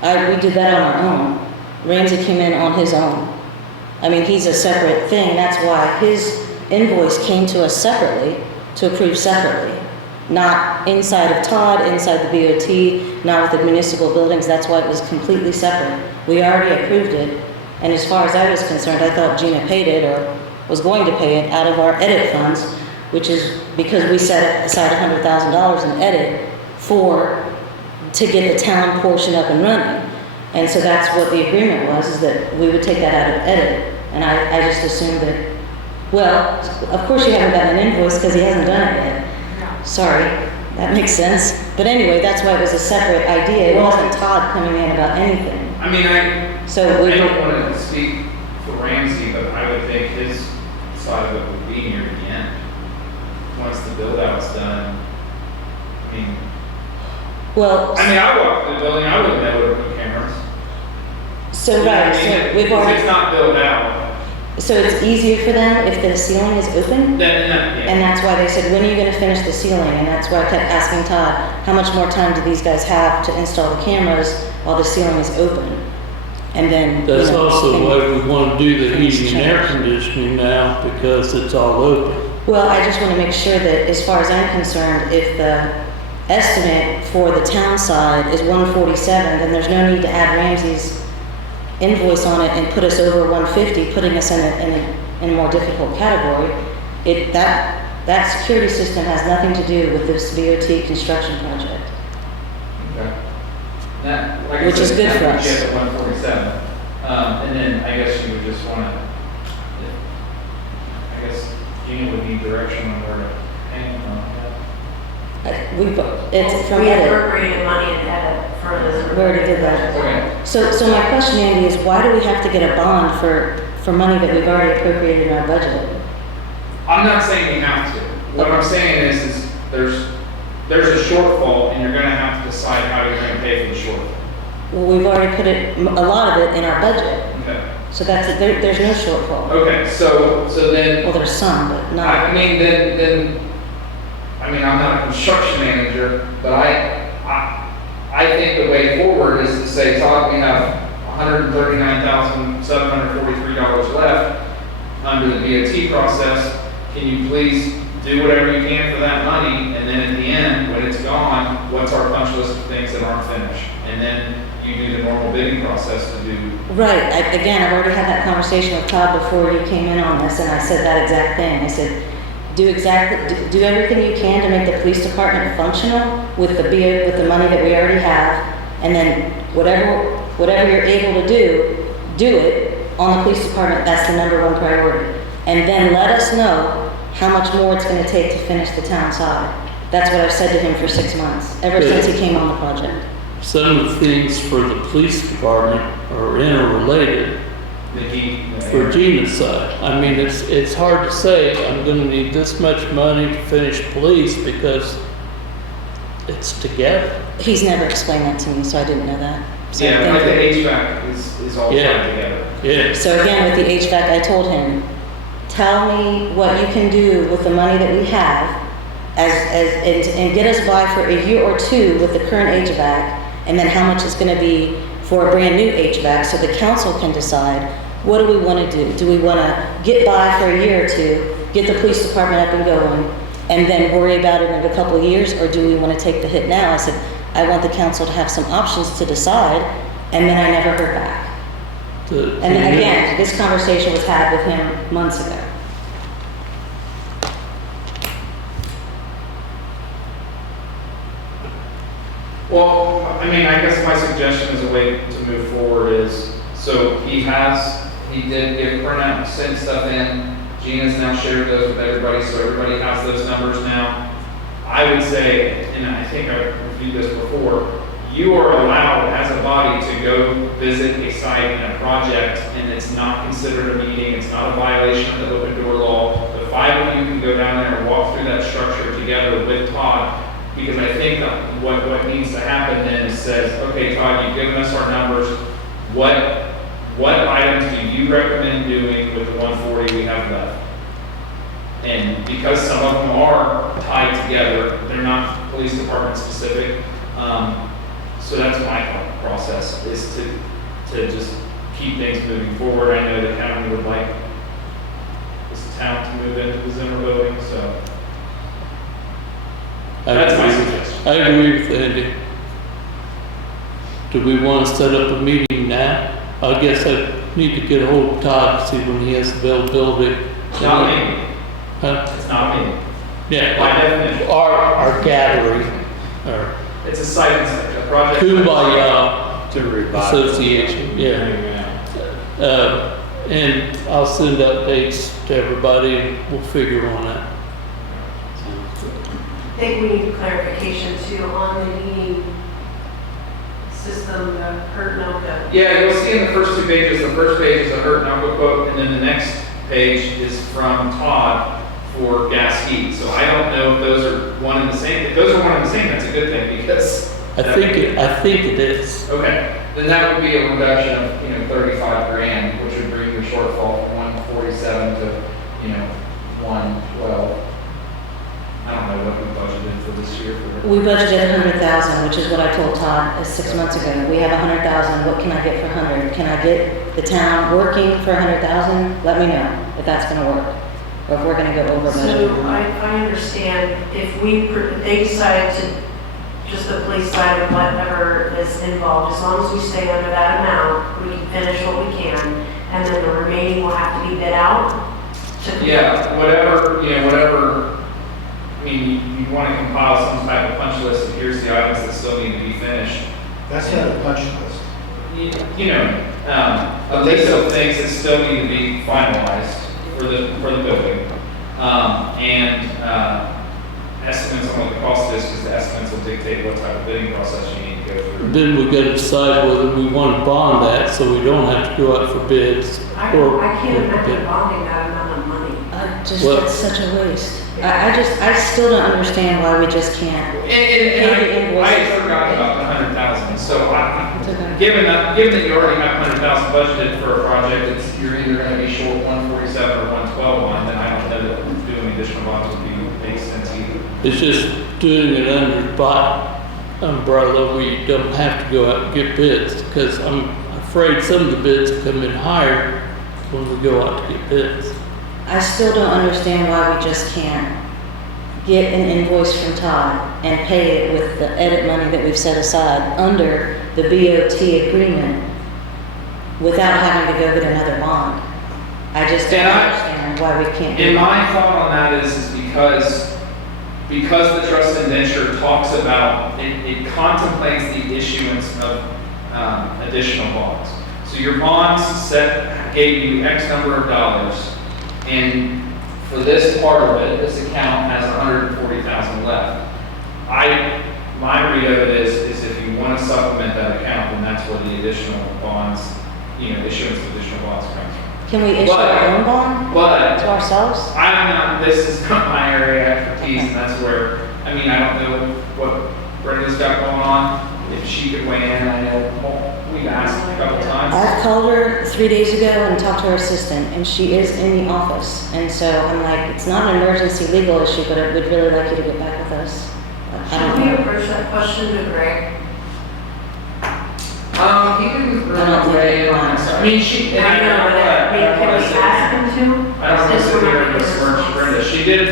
We did that on our own. Ramsey came in on his own. I mean, he's a separate thing. That's why his invoice came to us separately, to approve separately. Not inside of Todd, inside the BOT, not with the municipal buildings, that's why it was completely separate. We already approved it, and as far as I was concerned, I thought Gina paid it or was going to pay it out of our edit funds, which is because we set aside $100,000 in edit to get the town portion up and running. And so that's what the agreement was, is that we would take that out of edit. And I just assumed that, well, of course you haven't gotten an invoice because he hasn't done it yet. Sorry, that makes sense. But anyway, that's why it was a separate idea. It wasn't Todd coming in about anything. I mean, I don't want to speak for Ramsey, but I would think his side of it would be near the end. Once the build out's done, I mean, I walked through the building, I wouldn't know where to put cameras. So right, so we've already. It's not built out. So it's easier for them if the ceiling is open? And that's why they said, when are you gonna finish the ceiling? And that's why I kept asking Todd, how much more time do these guys have to install the cameras while the ceiling is open? And then. That's also why we want to do the heating and air conditioning now, because it's all open. Well, I just want to make sure that, as far as I'm concerned, if the estimate for the town side is 147, then there's no need to add Ramsey's invoice on it and put us over 150, putting us in a more difficult category. That security system has nothing to do with this BOT construction project. Okay. Which is good for us. Get to 147, and then I guess you would just want to. I guess Gina would need direction on where to hang on that. It's from We edit. appropriated money in edit for this. We already did that. Okay. So my question, Andy, is why do we have to get a bond for money that we've already appropriated in our budget? I'm not saying we have to. What I'm saying is there's a shortfall, and you're going to have to decide how you're going to pay for the shortfall. Well, we've already put a lot of it in our budget. Okay. So there's no shortfall. Okay. So then. Well, there's some, but not. I mean, then. I mean, I'm not a construction manager, but I think the way forward is to say, Todd, we have $139,743 left under the BOT process. Can you please do whatever you can for that money? And then at the end, when it's gone, what's our punch list of things that aren't finished? And then you do the normal bidding process to do. Right. Again, I've already had that conversation with Todd before you came in on this, and I said that exact thing. I said, do everything you can to make the police department functional with the money that we already have, and then whatever you're able to do it on the police department. That's the #1 priority. And then let us know how much more it's going to take to finish the town side. That's what I've said to him for 6 months, ever since he came on the project. Some of the things for the police department are interrelated. For Gina's side, I mean, it's hard to say, I'm gonna need this much money to finish police because it's together. He's never explained that to me, so I didn't know that. So Yeah, like the HVAC is all tied together. Yeah. So again, with the HVAC, I told him, tell me what you can do with the money that we have and get us by for a year or two with the current HVAC, and then how much it's gonna be for a brand new HVAC, so the council can decide, what do we want to do? Do we want to get by for a year or two, get the police department up and going, and then worry about it in a couple of years, or do we want to take the hit now? I said, I want the council to have some options to decide, and then I never heard back. And again, this conversation was had with him months ago. Well, I mean, I guess my suggestion as a way to move forward is, so he did give printout, sent stuff in. Gina's now shared those with everybody, so everybody has those numbers now. I would say, and I think I've reviewed this before, you are allowed as a body to go visit a site and a project, and it's not considered a meeting, it's not a violation of the open door law. The 5 of you can go down there and walk through that structure together with Todd. Because I think what needs to happen then is says, okay, Todd, you've given us our numbers. What items do you recommend doing with the 140 we have left? And because some of them are tied together, they're not police department specific. So that's my process, is to just keep things moving forward. I know the county would like this town to move into the Zimmer building, so I that's my agree. suggestion. I agree with Andy. Do we want to set up a meeting now? I guess I need to get a hold of Todd to see when he has availability. It's not me, Huh? it's not me. Yeah, By definition, our gathering, or it's a site inspection, a project. Kumbaya To revive. Association, yeah. And I'll send out dates to everybody and we'll figure on that. I think we need clarification too on the heating system, the hurt Noka. Yeah, you'll see in the first two pages, the first page is a Hurt Number quote, and then the next page is from Todd for gas heat. So I don't know if those are one and the same. If those are one and the same, that's a good thing because. I think it is. Okay, then that would be a reduction of, 35 grand, which would bring your shortfall from 147 to, 112. I don't know what we budgeted for this year. We budgeted 100,000, which is what I told Todd 6 months ago. We have 100,000, what can I get for 100? Can I get the town working for 100,000? Let me know if that's gonna work, or if we're gonna go over budget. So I understand if they decide to, just the police side of whatever is involved, as long as we stay under that amount, we can finish what we can, and then the remaining will have to be bid out. Yeah, whatever, I mean, you want to compile some type of punch list of here's the items that still need to be finished. That's not a punch list. A list of things that still need to be finalized for the building. Estimates on what the cost is, because the estimates will dictate what type of bidding process you need to go through. Then we gotta decide whether we want to bond that so we don't have to go out for bids. I can't imagine bonding that amount of money. It's such a waste. I still don't understand why we just can't. And I forgot about the 100,000. So given that you already have 100,000 budgeted for a project, you're either going to be short 147 or 112 on, then I don't know that doing additional bonds would make sense either. It's just doing it under umbrella, we don't have to go out and get bids, because I'm afraid some of the bids come in higher when we go out to get bids. I still don't understand why we just can't get an invoice from Todd and pay it with the edit money that we've set aside under the BOT agreement without having to go get another bond. I just don't understand why we can't do And that. my thought on that is because the trust indenture talks about, it contemplates the issuance of additional bonds. So your bonds gave you X number of dollars, and for this part of it, this account has 140,000 left. My read of it is if you want to supplement that account, then that's where the additional bonds, issuance of additional bonds comes from. Can we issue our own bond But to ourselves? this is not my area of expertise, and that's where, I don't know what Brenda's got going on. If she could weigh in, I know we've asked a couple times. I've called her 3 days ago and talked to her assistant, and she is in the office. And so I'm like, it's not an emergency legal issue, but I would really like you to get back with us. I Should don't we know. approach that question to Greg? He didn't I don't think weigh in on it this. was. She, I know, but can we ask him to? I don't know Is if this we where ever we can besmirched respond? Brenda. She did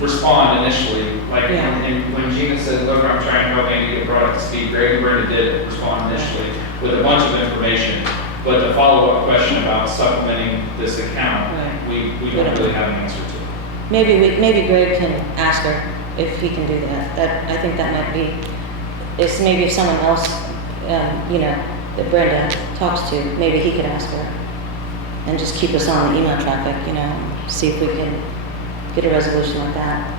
respond initially, Yeah. when Gina said, look, I'm trying to help Andy get brought up to speed, Greg and Brenda did respond initially with a bunch of information. But the follow-up question about supplementing this account, Right. we don't really have an answer to. Maybe Greg can ask her if he can do that. I think that might be, maybe if someone else, that Brenda talks to, maybe he could ask her. And just keep us on the email traffic, see if we can get a resolution like that.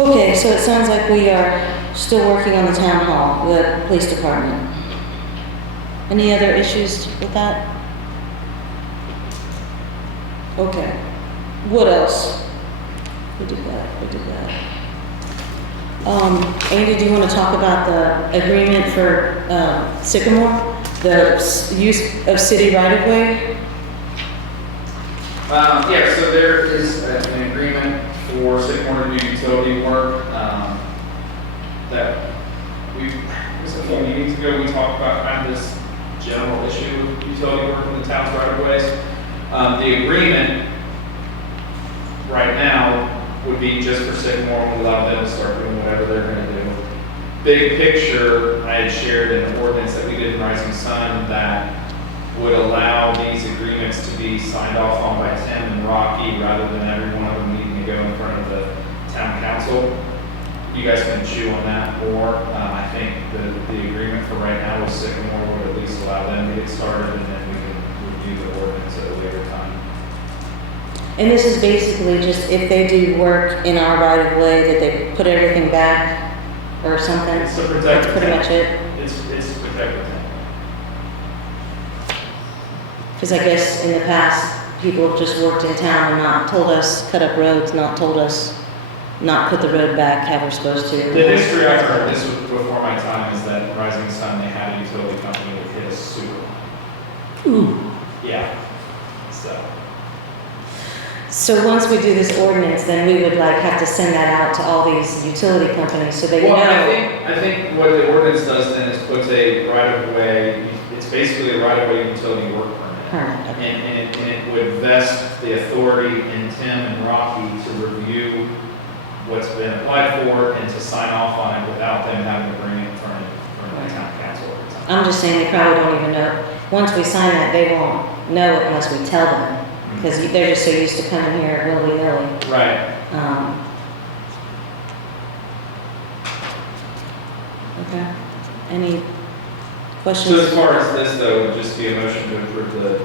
Okay, so it sounds like we are still working on the town hall, the police department. Any other issues with that? Okay. What else? We did that. Andy, do you want to talk about the agreement for Sycamore? use of city right of way? Yeah, so there is an agreement for Sycamore to do utility work, that it was a few meetings ago, we talked about kind of this general issue of utility work in the town's right of ways. The agreement right now would be just for Sycamore, would allow them to start doing whatever they're gonna do. Big picture, I had shared in an ordinance that we did in Rising Sun that would allow these agreements to be signed off on by Tim and Rocky rather than every one of them needing to go in front of the town council. You guys can chew on that more. I think the agreement for right now with Sycamore would at least allow them to get started, and then we can review the ordinance at a later time. And this is basically just if they do work in our right of way, that they put everything back or something? It's to protect That's the pretty town. much it? It's to protect the town. Because I guess in the past, people have just worked in town and not told us, cut up roads, not told us, not put the road back how we're supposed to. The history I've heard, this was before my time, is that Rising Sun, they had a utility company that hit a sewer. Ooh. Yeah, so. So once we do this ordinance, then we would like have to send that out to all these utility companies so they know. Well, I think what the ordinance does then is puts a right of way, it's basically a right of way utility work permit. Permit, okay. And it would vest the authority in Tim and Rocky to review what's been applied for and to sign off on it without them having to bring it in front of the town council every time. I'm just saying they probably don't even know. Once we sign that, they won't know it unless we tell them. Because they're just so used to coming here willy-nilly. Right. Okay. Any So questions? as far as this though, would just be a motion to approve the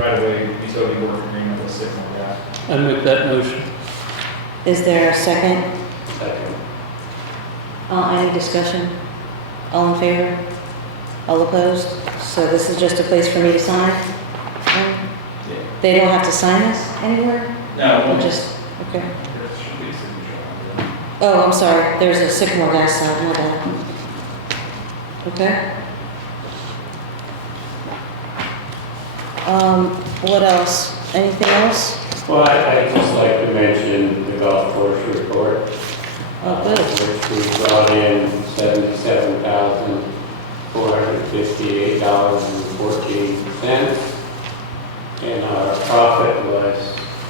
right-of-way utility work agreement with Sycamore Gas. I make that motion. Is there a second? Second. Any discussion? All in favor? All opposed? So this is just a place for me to sign? No? They don't have to sign this anywhere? No, Or just, okay. there should be a signature on it. Oh, I'm sorry, there's a Sycamore Gas sign, my bad. Okay. What else? Anything else? Well, I'd just like to mention the golf course report. Oh, good. Which we brought in $77,458.14. And our profit was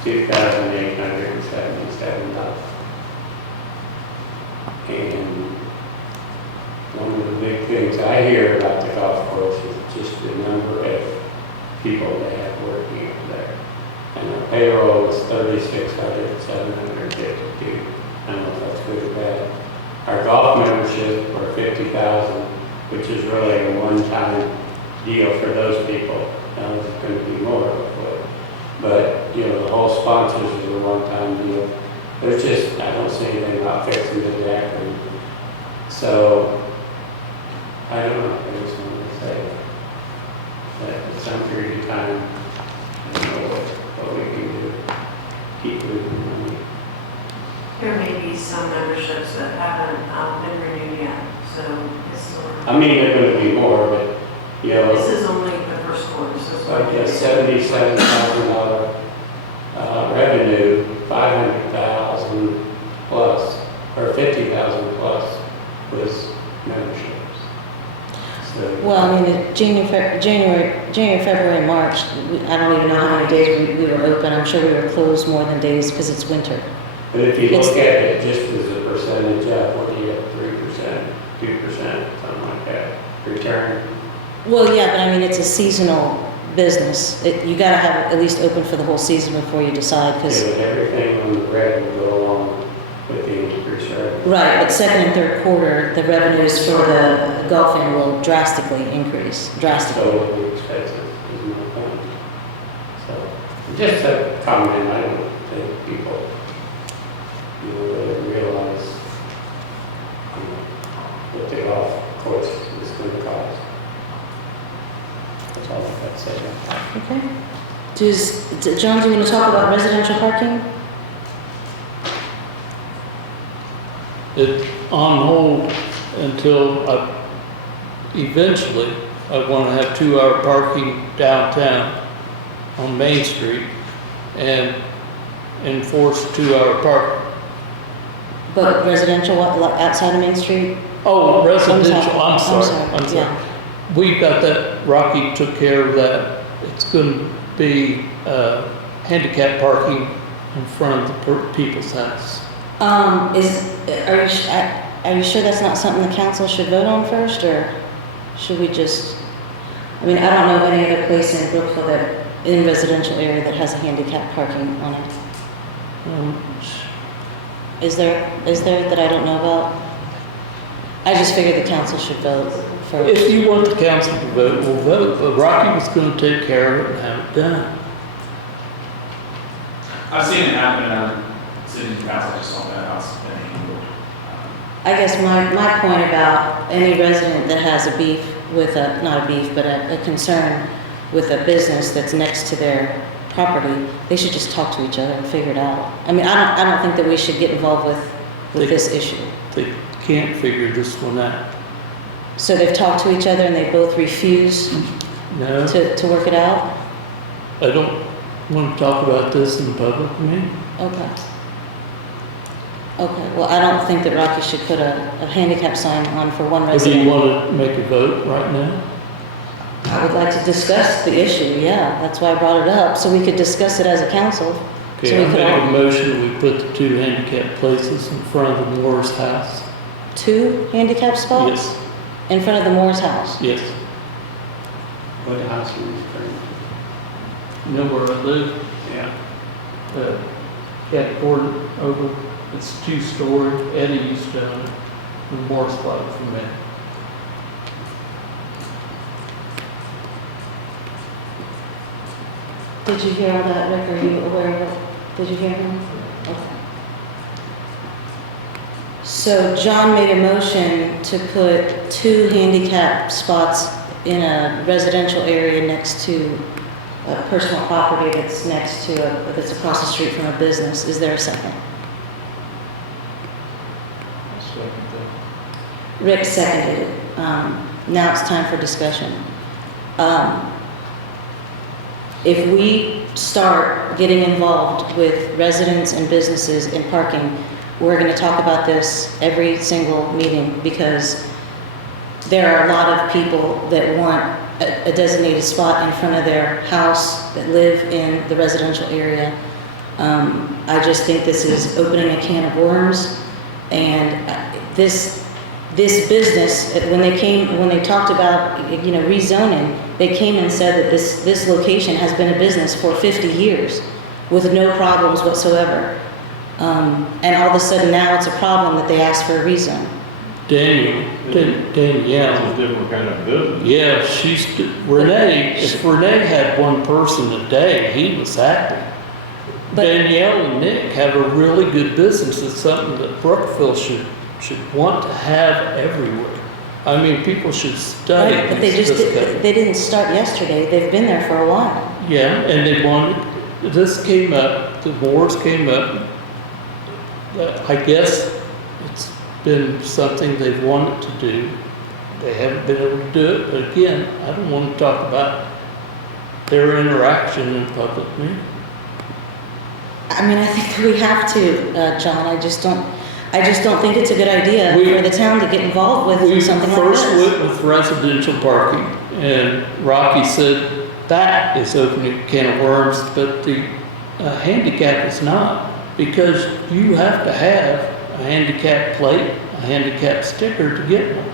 $2,877. And one of the big things I hear about the golf course is just the number of people they have working up there. And our payroll was $3,600,752. I don't know if that's good or bad. Our golf membership were $50,000, which is really a one-time deal for those people. Now it's going to be more, but you know, the whole sponsors is a one-time deal. There's just, I don't see anything about fixing the deck, and so I don't know. I just wanted to say that at some period of time, I don't know what we can do to keep moving money. There may be some memberships that haven't been renewed yet, so this is I mean, there are going to be more, but you know. this is only the first quarter, so it's Like a $77,000 revenue, 500,000 plus, or 50,000 plus was memberships. So, Well, I mean, January, February, and March, I don't even know how many days we were open. I'm sure we were closed more than days because it's winter. but if you look at it just as a percentage of, what do you have, 3%, 2%, something like that, return? Well, yeah, but I mean, it's a seasonal business. You gotta have it at least open for the whole season before you decide, because, Yeah, but everything on the red will go along with the increased revenue. right, but second and third quarter, the revenues for the golfing will drastically increase, So drastically. it'll be expensive, is my point. So, just a comment, I don't think people, really realize what the golf course is going to cost. That's all I've got to say about that. Okay. John, do you want to talk about residential parking? It on hold until eventually I want to have 2-hour parking downtown on Main Street and enforce 2-hour parking. But residential, what, like outside of Main Street? Oh, residential, I'm I'm sorry. sorry, yeah. We got that, Rocky took care of that. It's going to be handicap parking in front of the people's house. Are you sure that's not something the council should vote on first, or should we just, I mean, I don't know of any other place in Brookville that, in residential area that has a handicap parking on it. Is there that I don't know about? I just figured the council should vote first. If you want the council to vote, we'll vote, but Rocky was going to take care of it and have it done. I've seen it happen in our city council, just on that house. I guess my point about any resident that has a beef with not a beef, but a concern with a business that's next to their property, they should just talk to each other and figure it out. I mean, I don't think that we should get involved with this issue. They can't figure this one out. So they've talked to each other and they both refuse No, to work it out? I don't want to talk about this in public meeting. Okay. Okay, well, I don't think that Rocky should put a handicap sign on for one Or do resident. you want to make a vote right now? I would like to discuss the issue, yeah, that's why I brought it up, so we could discuss it as a council. So Okay, we I could make a all, motion, we put the 2 handicap places in front of the Moore's house. 2 handicap spots? Yes, In front of the Moore's house? yes. What house are you referring You know where I live? to? Yeah. Cat Court over, it's 2-story. Eddie used to own it. The Moore's bought it from me. Did you hear all that, Rick? Are you aware of it? Did you hear him? Okay. So John made a motion to put 2 handicap spots in a residential area next to a personal property that's next to that's across the street from a business. Is there a second? Rick seconded it. Now it's time for discussion. If we start getting involved with residents and businesses in parking, we're going to talk about this every single meeting because there are a lot of people that want a designated spot in front of their house that live in the residential area. I just think this is opening a can of worms, and this business, when they talked about, rezoning, they came and said that this location has been a business for 50 years with no problems whatsoever. And all of a sudden now it's a problem that they asked for a rezone. Danielle. It's a different kind of business. Yeah, Renee, if Renee had one person a day, he was happy. But- Danielle and Nick have a really good business. It's something that Brookville should want to have everywhere. I mean, people should study Right, but they didn't start yesterday. They've been there for a while. Yeah, and this came up, the boards came up. I guess it's been something they've wanted to do. They haven't been able to do it, but again, I don't want to talk about their interaction in public meeting. I mean, I think we have to, John. I just don't think it's a good idea for the town to get involved with something like We first this. went with residential parking, and Rocky said that is opening a can of worms, but the handicap is not, because you have to have a handicap plate, a handicap sticker to get one.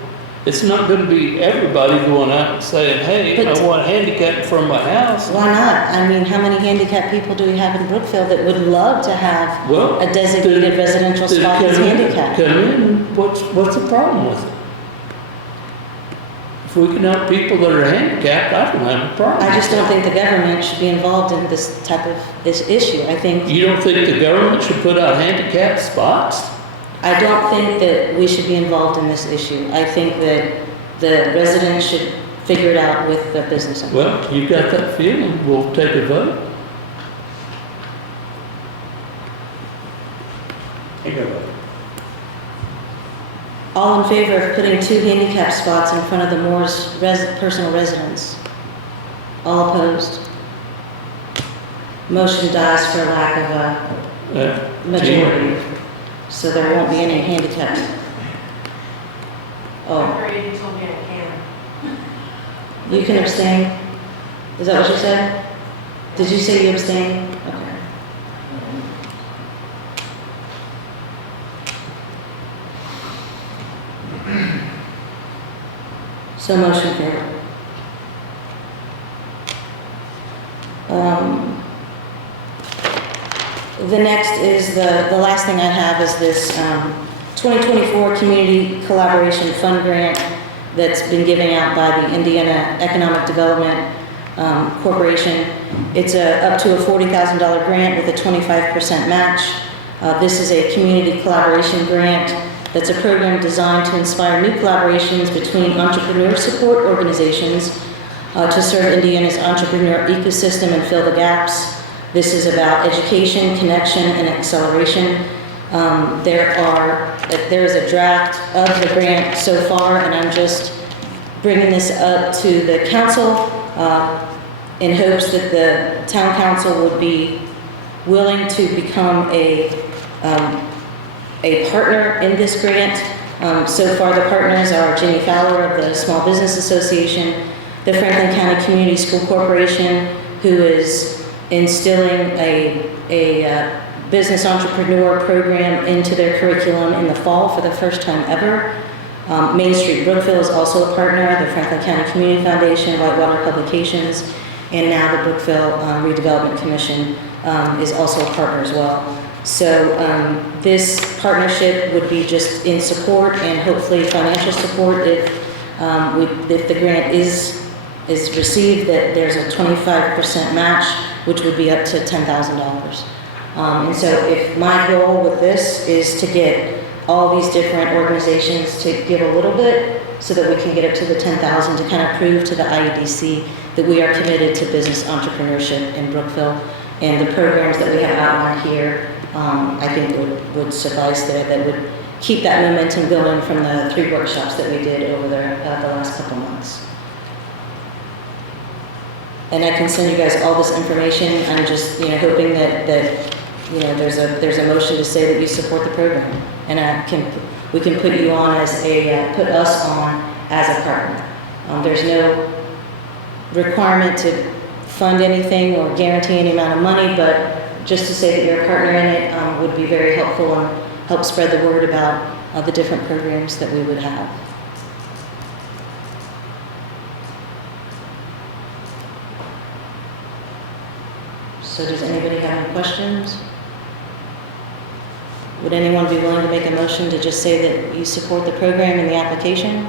It's not going to be everybody going out and saying, hey, But- I want a handicap from my house. Why not? I mean, how many handicapped people do we have in Brookville that would love to have Well, a designated residential then spot that's come in- handicapped? Come in, what's the problem with it? If we can help people that are handicapped, I don't have a problem. I just don't think the government should be involved in this type of issue. I think, You don't think the government should put out handicap spots? I don't think that we should be involved in this issue. I think that the residents should figure it out with the business owner. Well, you got that feeling, we'll take a vote. Take a vote. All in favor of putting 2 handicap spots in front of the Moore's personal residence? All opposed? Motion dies for lack of a majority, so there won't be any handicap. Oh, Afraid you told me I can. you can abstain? Is that what you said? Did you say you abstain? Okay. So motion carried. The next is, the last thing I have is this 2024 Community Collaboration Fund Grant that's been given out by the Indiana Economic Development Corporation. It's up to a $40,000 grant with a 25% match. This is a community collaboration grant that's a program designed to inspire new collaborations between entrepreneur support organizations to serve Indiana's entrepreneur ecosystem and fill the gaps. This is about education, connection, and acceleration. There is a draft of the grant so far, and I'm just bringing this up to the council in hopes that the town council would be willing to become a partner in this grant. So far, the partners are Jenny Fowler of the Small Business Association, the Franklin County Community School Corporation, who is instilling a business entrepreneur program into their curriculum in the fall for the first time ever. Main Street Brookville is also a partner, the Franklin County Community Foundation, Whitewater Publications, and now the Brookville Redevelopment Commission is also a partner as well. So this partnership would be just in support and hopefully financial support if the grant is received, that there's a 25% match, which would be up to $10,000. And so if my goal with this is to get all these different organizations to give a little bit so that we can get up to the 10,000 to kind of prove to the IEDC that we are committed to business entrepreneurship in Brookville. And the programs that we have outlined here, I think would suffice there, that would keep that momentum going from the 3 workshops that we did over there the last couple months. And I can send you guys all this information. I'm just, hoping that there's a motion to say that you support the program, and we can put you on as put us on as a partner. There's no requirement to fund anything or guarantee any amount of money, but just to say that you're a partner in it would be very helpful and help spread the word about the different programs that we would have. So does anybody have any questions? Would anyone be willing to make a motion to just say that you support the program and the application?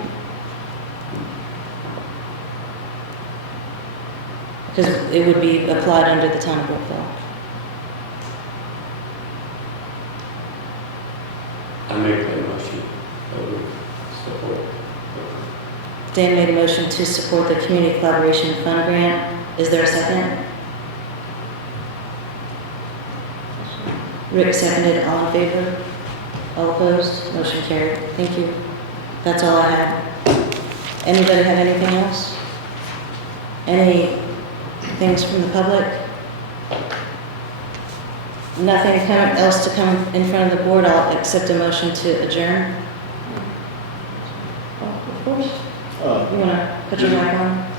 Because it would be applied under the town of Brookville. I make that motion. Support. Dan made a motion to support the Community Collaboration Fund Grant. Is there a second? Rick seconded. All in favor? All opposed? Motion carried. Thank you. That's all I have. Anybody have anything else? Any things from the public? Nothing else to come in front of the board. I'll accept a motion to adjourn. Oh, of course. You want to put your mic on?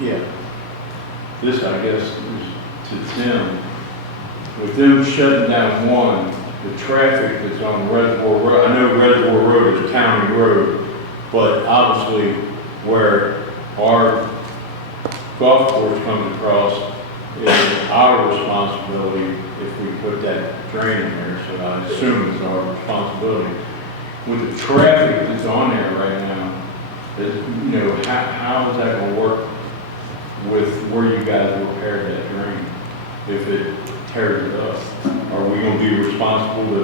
Yeah. This, I guess, is to Tim. With them shutting down one, the traffic that's on Reservoir Road, I know Reservoir Road is a county road, but obviously where our golf course comes across is our responsibility if we put that drain in there, so I assume it's our responsibility. With the traffic that's on there right now, how is that going to work with where you guys repaired that drain? If it tears it up, are we going to be responsible to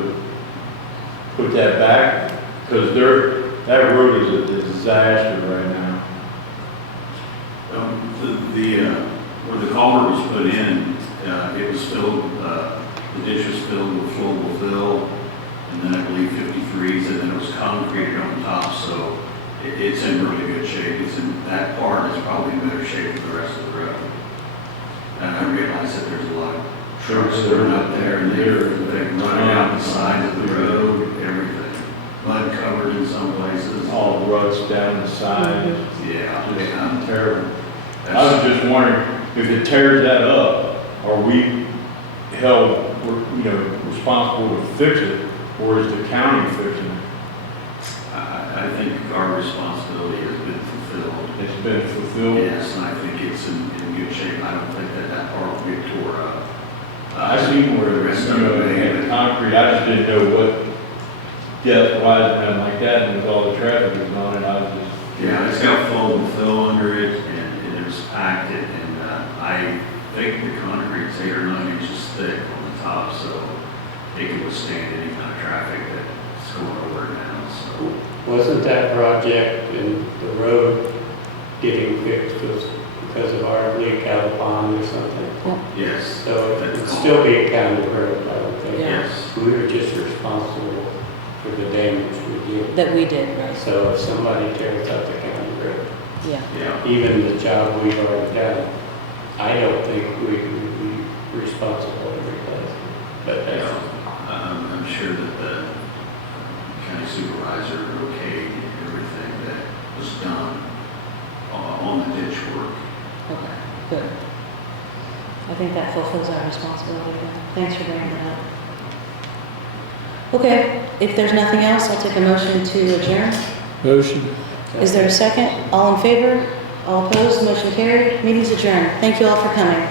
put that back? Because that road is a disaster right now. Where the culvert was put in, it was filled, the ditch was filled with flowable fill. and then I believe 53s, and then it was concrete on top, so it's in really good shape. That part is probably in better shape than the rest of the road. And I realize that there's a lot of trucks that are up there, and they're running out the sides of the road, everything. Mud covered in some places. All the ruts down the side. Yeah. Terrible. I was just wondering, if it tears that up, are we held, responsible to fix it, or is the county fixing it? I think our responsibility has been fulfilled. It's been fulfilled? Yes, and I think it's in good shape. I don't think that part will get tore up. I seen where the the rest of it, had the concrete, I just didn't know what depth wise and nothing like that, and with all the traffic that's on it, I was just. yeah, it's got foam and fill under it, and it was packed, and I think the concrete's 8 or 9 inches thick on the top, so it can withstand any kind of traffic that's going over it now, so. Wasn't that project in the road getting fixed because of our leak out of the pond or something? Yes. So it would still be a county road, I would think. Yes. We were just responsible for the damage we did. That we did, right? So if somebody tears up the county road, Yeah. Yeah. even the job we've already done, I don't think we would be responsible to replace it. But that's, I'm sure that the county supervisor okayed everything that was done on the ditch work. Okay, good. I think that fulfills our responsibility. Thanks for bringing that up. Okay, if there's nothing else, I'll take a motion to adjourn. Motion. Is there a second? All in favor? All opposed? Motion carried. Meeting's adjourned. Thank you all for coming.